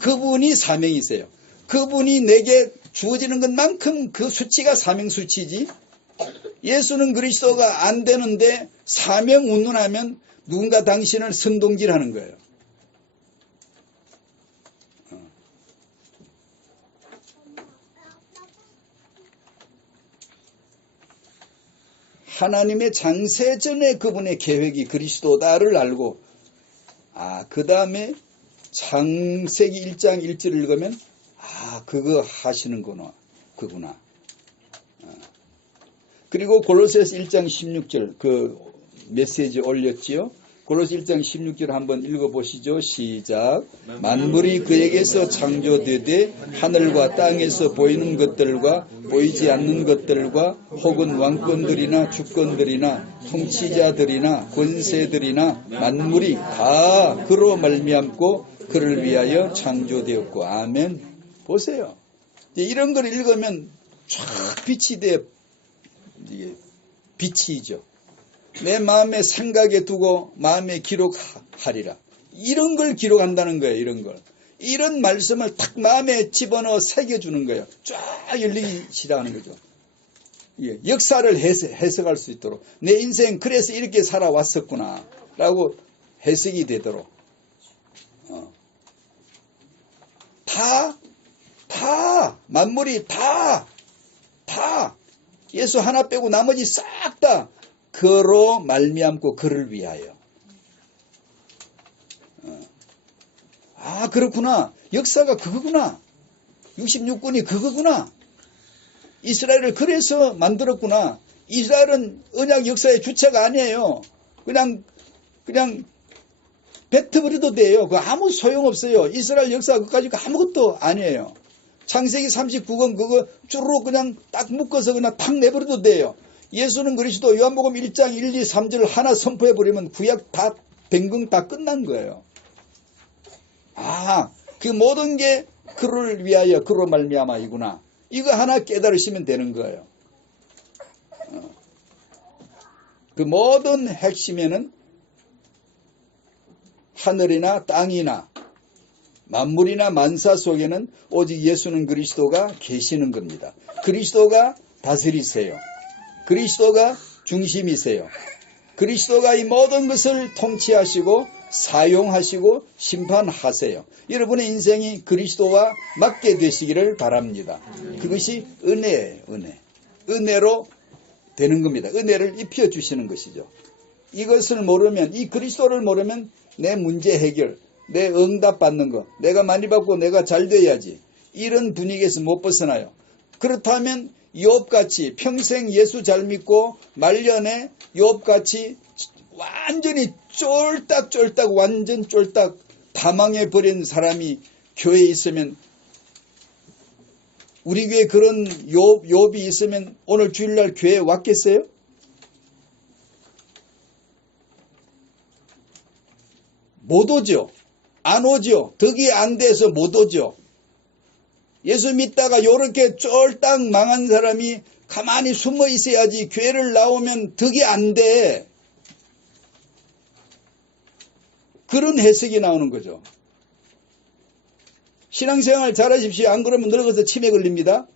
그분이 사명이세요. 그분이 내게 주어지는 것만큼 그 수치가 사명 수치지. 예수는 그리스도가 안 되는데 사명 운운하면 누군가 당신을 선동질하는 거예요. 하나님의 창세전에 그분의 계획이 그리스도다를 알고, 그 다음에 창세기 1장 1절을 읽으면 그거 하시는구나. 그구나. 그리고 골로새서 1장 16절 그 메시지 올렸지요. 골로새 1장 16절 한번 읽어보시죠. 시작. 만물이 그에게서 창조되되 하늘과 땅에서 보이는 것들과 보이지 않는 것들과 혹은 왕권들이나 주권들이나 통치자들이나 권세들이나 만물이 다 그로 말미암고 그를 위하여 창조되었고. 아멘. 보세요. 이런 걸 읽으면 쫙 빛이 돼. 빛이죠. 내 마음에 생각에 두고 마음에 기록하리라. 이런 걸 기록한다는 거예요. 이런 걸. 이런 말씀을 딱 마음에 집어넣어 새겨주는 거예요. 쫙 열리기 시작하는 거죠. 역사를 해석할 수 있도록 내 인생 그래서 이렇게 살아왔었구나 라고 해석이 되도록. 만물이 다 예수 하나 빼고 나머지 싹 다 그로 말미암고 그를 위하여. 그렇구나. 역사가 그거구나. 66군이 그거구나. 이스라엘을 그래서 만들었구나. 이스라엘은 언약 역사의 주체가 아니에요. 그냥 뱉어버려도 돼요. 그거 아무 소용없어요. 이스라엘 역사 그까지 아무것도 아니에요. 창세기 39권 그거 쭈루룩 그냥 딱 묶어서 그냥 탁 내버려도 돼요. 예수는 그리스도 요한복음 1장 1, 2, 3절 하나 선포해버리면 구약 다 변경 다 끝난 거예요. 그 모든 게 그를 위하여 그로 말미암아이구나. 이거 하나 깨달으시면 되는 거예요. 그 모든 핵심에는 하늘이나 땅이나 만물이나 만사 속에는 오직 예수는 그리스도가 계시는 겁니다. 그리스도가 다스리세요. 그리스도가 중심이세요. 그리스도가 이 모든 것을 통치하시고 사용하시고 심판하세요. 여러분의 인생이 그리스도와 맞게 되시기를 바랍니다. 그것이 은혜예요. 은혜로 되는 겁니다. 은혜를 입혀주시는 것이죠. 이것을 모르면, 이 그리스도를 모르면 내 문제 해결, 내 응답 받는 거, 내가 많이 받고 내가 잘 돼야지, 이런 분위기에서 못 벗어나요. 그렇다면 욥같이 평생 예수 잘 믿고 말년에 욥같이 완전히 쫄딱 완전 쫄딱 다망해 버린 사람이 교회에 있으면, 우리 교회에 그런 욥이 있으면 오늘 주일날 교회에 왔겠어요? 못 오죠. 안 오죠. 덕이 안 돼서 못 오죠. 예수 믿다가 요렇게 쫄딱 망한 사람이 가만히 숨어 있어야지 교회를 나오면 덕이 안 돼. 그런 해석이 나오는 거죠. 신앙생활 잘하십시오. 안 그러면 늙어서 치매 걸립니다.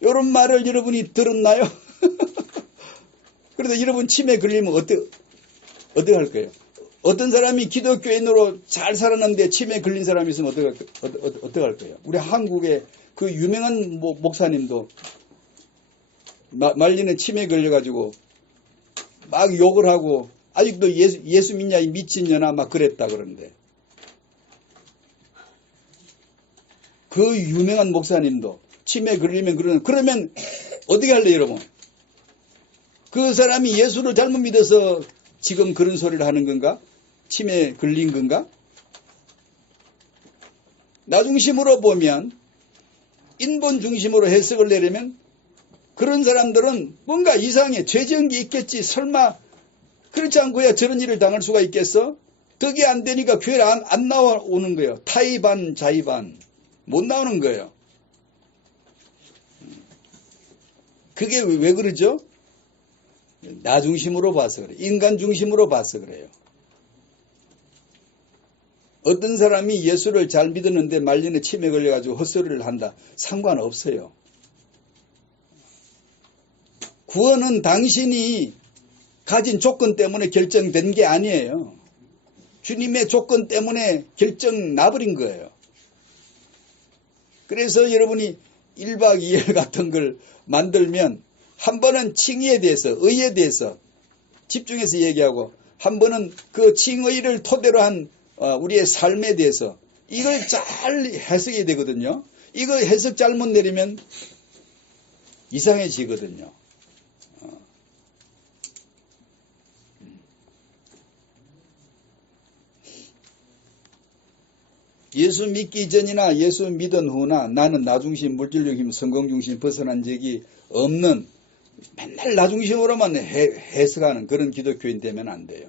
이런 말을 여러분이 들었나요? 그런데 여러분 치매 걸리면 어떻게 할 거예요? 어떤 사람이 기독교인으로 잘 살았는데 치매 걸린 사람이 있으면 어떻게 할 거예요? 우리 한국의 그 유명한 목사님도 말리는 치매 걸려가지고 막 욕을 하고 아직도 예수 믿냐 이 미친년아 막 그랬다 그러는데, 그 유명한 목사님도 치매 걸리면 그러면 어떻게 할래요 여러분? 그 사람이 예수를 잘못 믿어서 지금 그런 소리를 하는 건가? 치매 걸린 건가? 나 중심으로 보면, 인본 중심으로 해석을 내려면 그런 사람들은 뭔가 이상해. 죄 지은 게 있겠지. 설마 그렇지 않고야 저런 일을 당할 수가 있겠어? 덕이 안 되니까 교회를 안 나오는 거예요. 타이반 자이반 못 나오는 거예요. 그게 왜 그러죠? 나 중심으로 봐서 그래요. 인간 중심으로 봐서 그래요. 어떤 사람이 예수를 잘 믿었는데 말년에 치매 걸려가지고 헛소리를 한다. 상관없어요. 구원은 당신이 가진 조건 때문에 결정된 게 아니에요. 주님의 조건 때문에 결정 나버린 거예요. 그래서 여러분이 1박 2일 같은 걸 만들면 한 번은 칭의에 대해서, 의에 대해서 집중해서 얘기하고 한 번은 그 칭의를 토대로 한 우리의 삶에 대해서 이걸 잘 해석해야 되거든요. 이거 해석 잘못 내리면 이상해지거든요. 예수 믿기 전이나 예수 믿은 후나 나는 나중심, 물질중심, 성공중심 벗어난 적이 없는 맨날 나중심으로만 해석하는 그런 기독교인 되면 안 돼요.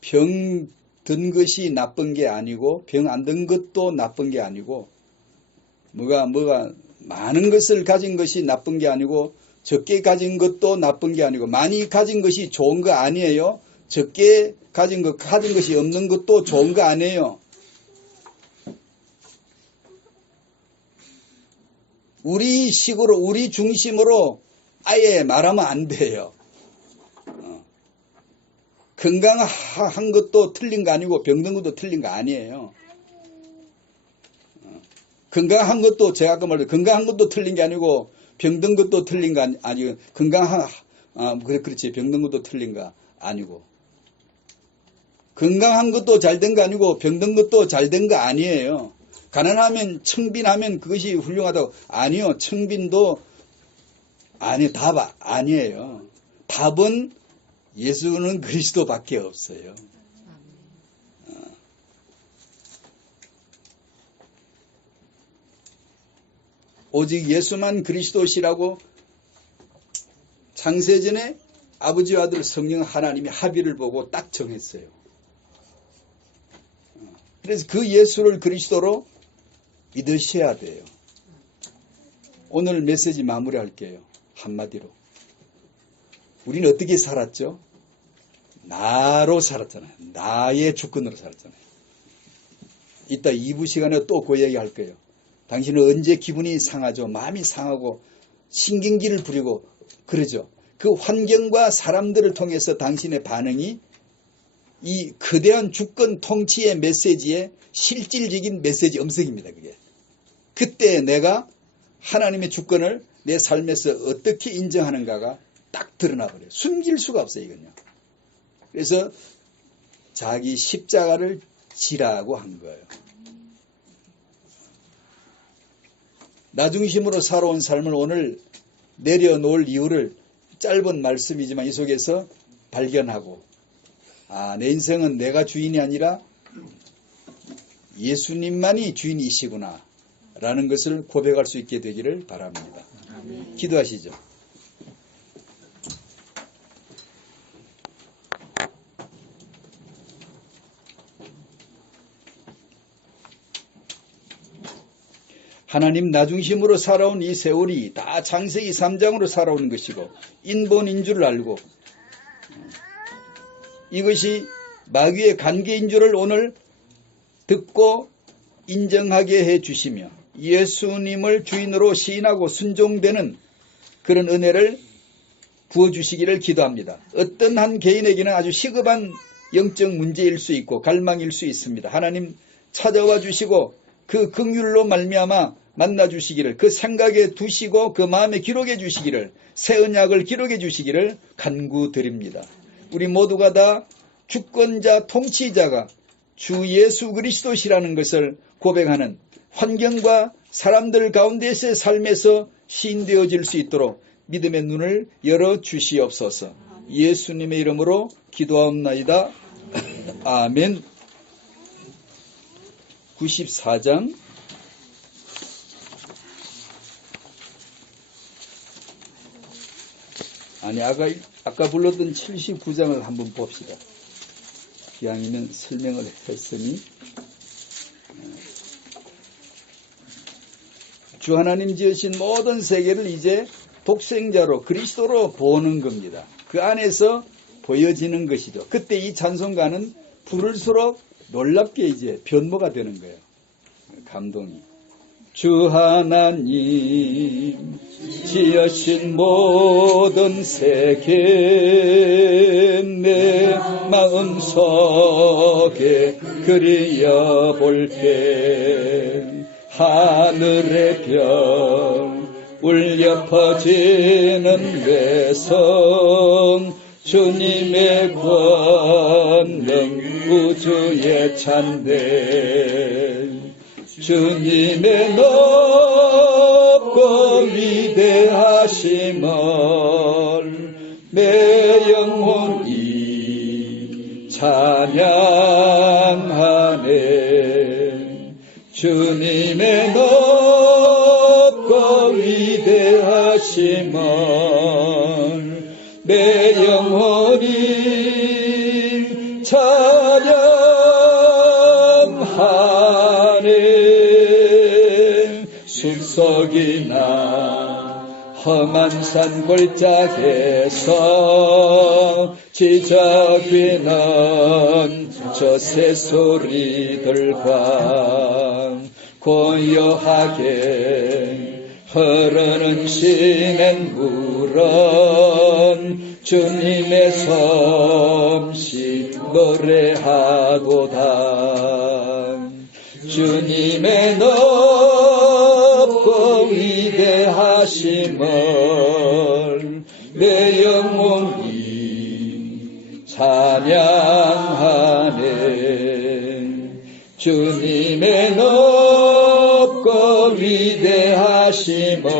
병 든 것이 나쁜 게 아니고 병 안 든 것도 나쁜 게 아니고 뭐가 많은 것을 가진 것이 나쁜 게 아니고 적게 가진 것도 나쁜 게 아니고 많이 가진 것이 좋은 거 아니에요. 적게 가진 것이 없는 것도 좋은 거 아니에요. 우리 식으로, 우리 중심으로 아예 말하면 안 돼요. 건강한 것도 틀린 거 아니고 병든 것도 틀린 거 아니에요. 건강한 것도 제가 아까 말했죠. 건강한 것도 틀린 게 아니고 병든 것도 틀린 거 아니고 그렇지. 병든 것도 틀린 거 아니고 건강한 것도 잘 된 거 아니고 병든 것도 잘 된 거 아니에요. 가난하면 청빈하면 그것이 훌륭하다고. 아니요. 청빈도 답 아니에요. 답은 예수는 그리스도밖에 없어요. 오직 예수만 그리스도시라고 창세전에 아버지와 아들 성령 하나님이 합의를 보고 딱 정했어요. 그래서 그 예수를 그리스도로 믿으셔야 돼요. 오늘 메시지 마무리할게요. 한마디로. 우리는 어떻게 살았죠? 나로 살았잖아요. 나의 주권으로 살았잖아요. 이따 2부 시간에 또 그 얘기 할 거예요. 당신은 언제 기분이 상하죠? 마음이 상하고 신경기를 부리고 그러죠. 그 환경과 사람들을 통해서 당신의 반응이 이 거대한 주권 통치의 메시지의 실질적인 메시지 음성입니다. 그게. 그때 내가 하나님의 주권을 내 삶에서 어떻게 인정하는가가 딱 드러나 버려요. 숨길 수가 없어요. 이건요. 그래서 자기 십자가를 지라고 한 거예요. 나중심으로 살아온 삶을 오늘 내려놓을 이유를 짧은 말씀이지만 이 속에서 발견하고 내 인생은 내가 주인이 아니라 예수님만이 주인이시구나 라는 것을 고백할 수 있게 되기를 바랍니다. 아멘. 기도하시죠. 하나님 나중심으로 살아온 이 세월이 다 창세기 3장으로 살아온 것이고 인본인 줄 알고 이것이 마귀의 관계인 줄을 오늘 듣고 인정하게 해주시며 예수님을 주인으로 시인하고 순종되는 그런 은혜를 부어주시기를 기도합니다. 어떤 한 개인에게는 아주 시급한 영적 문제일 수 있고 갈망일 수 있습니다. 하나님 찾아와 주시고 그 긍휼로 말미암아 만나 주시기를 그 생각에 두시고 그 마음에 기록해 주시기를 새 언약을 기록해 주시기를 간구드립니다. 우리 모두가 다 주권자 통치자가 주 예수 그리스도시라는 것을 고백하는 환경과 사람들 가운데서의 삶에서 시인되어질 수 있도록 믿음의 눈을 열어 주시옵소서. 예수님의 이름으로 기도하옵나이다. 아멘. 94장 아까 불렀던 79장을 한번 봅시다. 기왕이면 설명을 했으니 주 하나님 지으신 모든 세계를 이제 독생자로 그리스도로 보는 겁니다. 그 안에서 보여지는 것이죠. 그때 이 찬송가는 부를수록 놀랍게 이제 변모가 되는 거예요. 감동이. 주 하나님 지으신 모든 세계 내 마음속에 그리어볼 때 하늘의 별 울려 퍼지는 외성 주님의 권능 우주의 찬대 주님의 높고 위대하심을 내 영혼이 찬양하네 주님의 높고 위대하심을 내 영혼이 찬양하네 숲속이나 험한 산 골짜기에서 지저귀는 저 새소리들과 고요하게 흐르는 시냇물은 주님의 솜씨 노래하도다 주님의 높고 위대하심을 내 영혼이 찬양하네 주님의 높고 위대하심을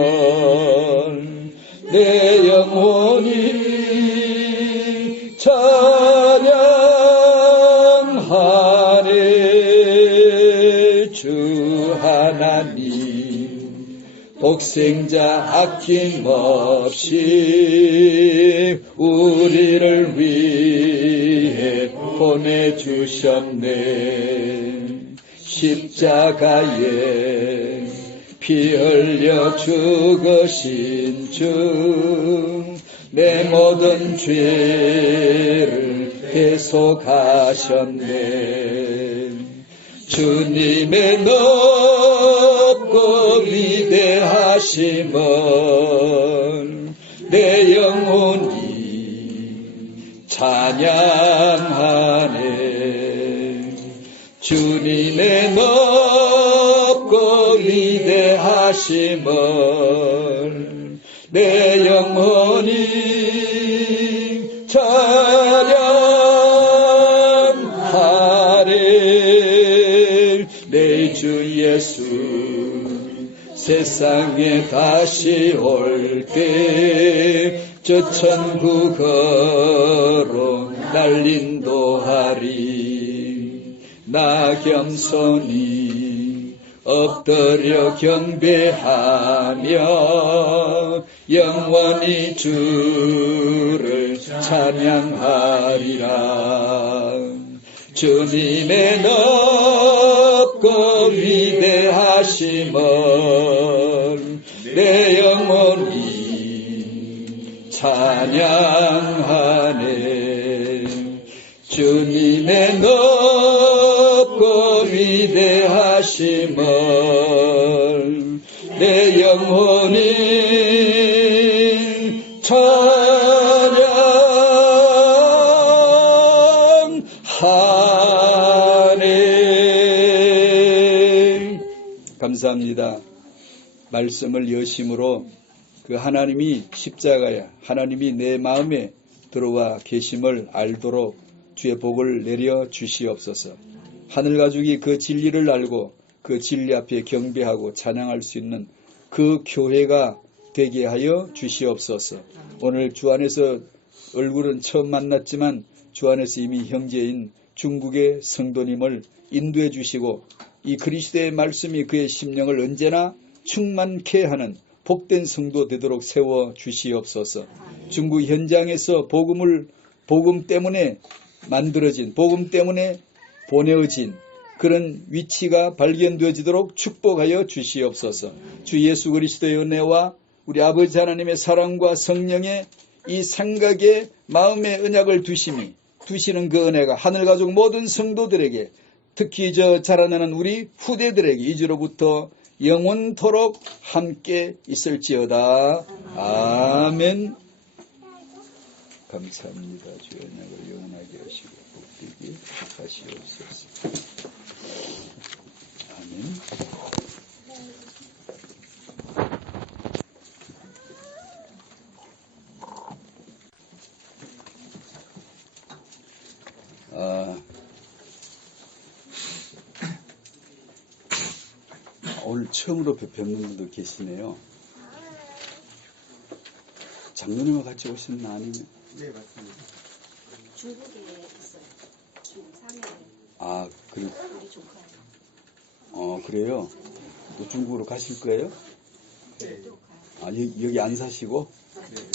내 영혼이 찬양하네 주 하나님 독생자 아낌없이 우리를 위해 보내주셨네 십자가에 피 흘려 죽으신 주 내 모든 죄를 대속하셨네 주님의 높고 위대하심을 내 영혼이 찬양하네 주님의 높고 위대하심을 내 영혼이 찬양하네 내 주 예수 세상에 다시 올 때 저 천국으로 날 인도하리 나 겸손히 엎드려 경배하며 영원히 주를 찬양하리라 주님의 높고 위대하심을 내 영혼이 찬양하네 주님의 높고 위대하심을 내 영혼이 찬양하네 감사합니다. 말씀을 여심으로 그 하나님이 십자가에 하나님이 내 마음에 들어와 계심을 알도록 주의 복을 내려 주시옵소서. 하늘 가족이 그 진리를 알고 그 진리 앞에 경배하고 찬양할 수 있는 그 교회가 되게 하여 주시옵소서. 오늘 주 안에서 얼굴은 처음 만났지만 주 안에서 이미 형제인 중국의 성도님을 인도해 주시고 이 그리스도의 말씀이 그의 심령을 언제나 충만케 하는 복된 성도 되도록 세워 주시옵소서. 중국 현장에서 복음 때문에 만들어진 복음 때문에 보내어진 그런 위치가 발견되어지도록 축복하여 주시옵소서. 주 예수 그리스도의 은혜와 우리 아버지 하나님의 사랑과 성령의 이 생각에 마음의 언약을 두시는 그 은혜가 하늘가족 모든 성도들에게 특히 자라나는 우리 후대들에게 이제로부터 영원토록 함께 있을지어다. 아멘. 감사합니다. 주의 언약을 영원하게 하시고 복되게 하시옵소서. 아멘. 오늘 처음으로 뵙는 분도 계시네요. 장로님과 같이 오신 아니면? 네, 맞습니다. 중국에 있어요. 중국 상해에 아, 우리 조카예요. 그래요? 또 중국으로 가실 거예요? 네, 네. 또 가요. 아, 여기 안 사시고? 네.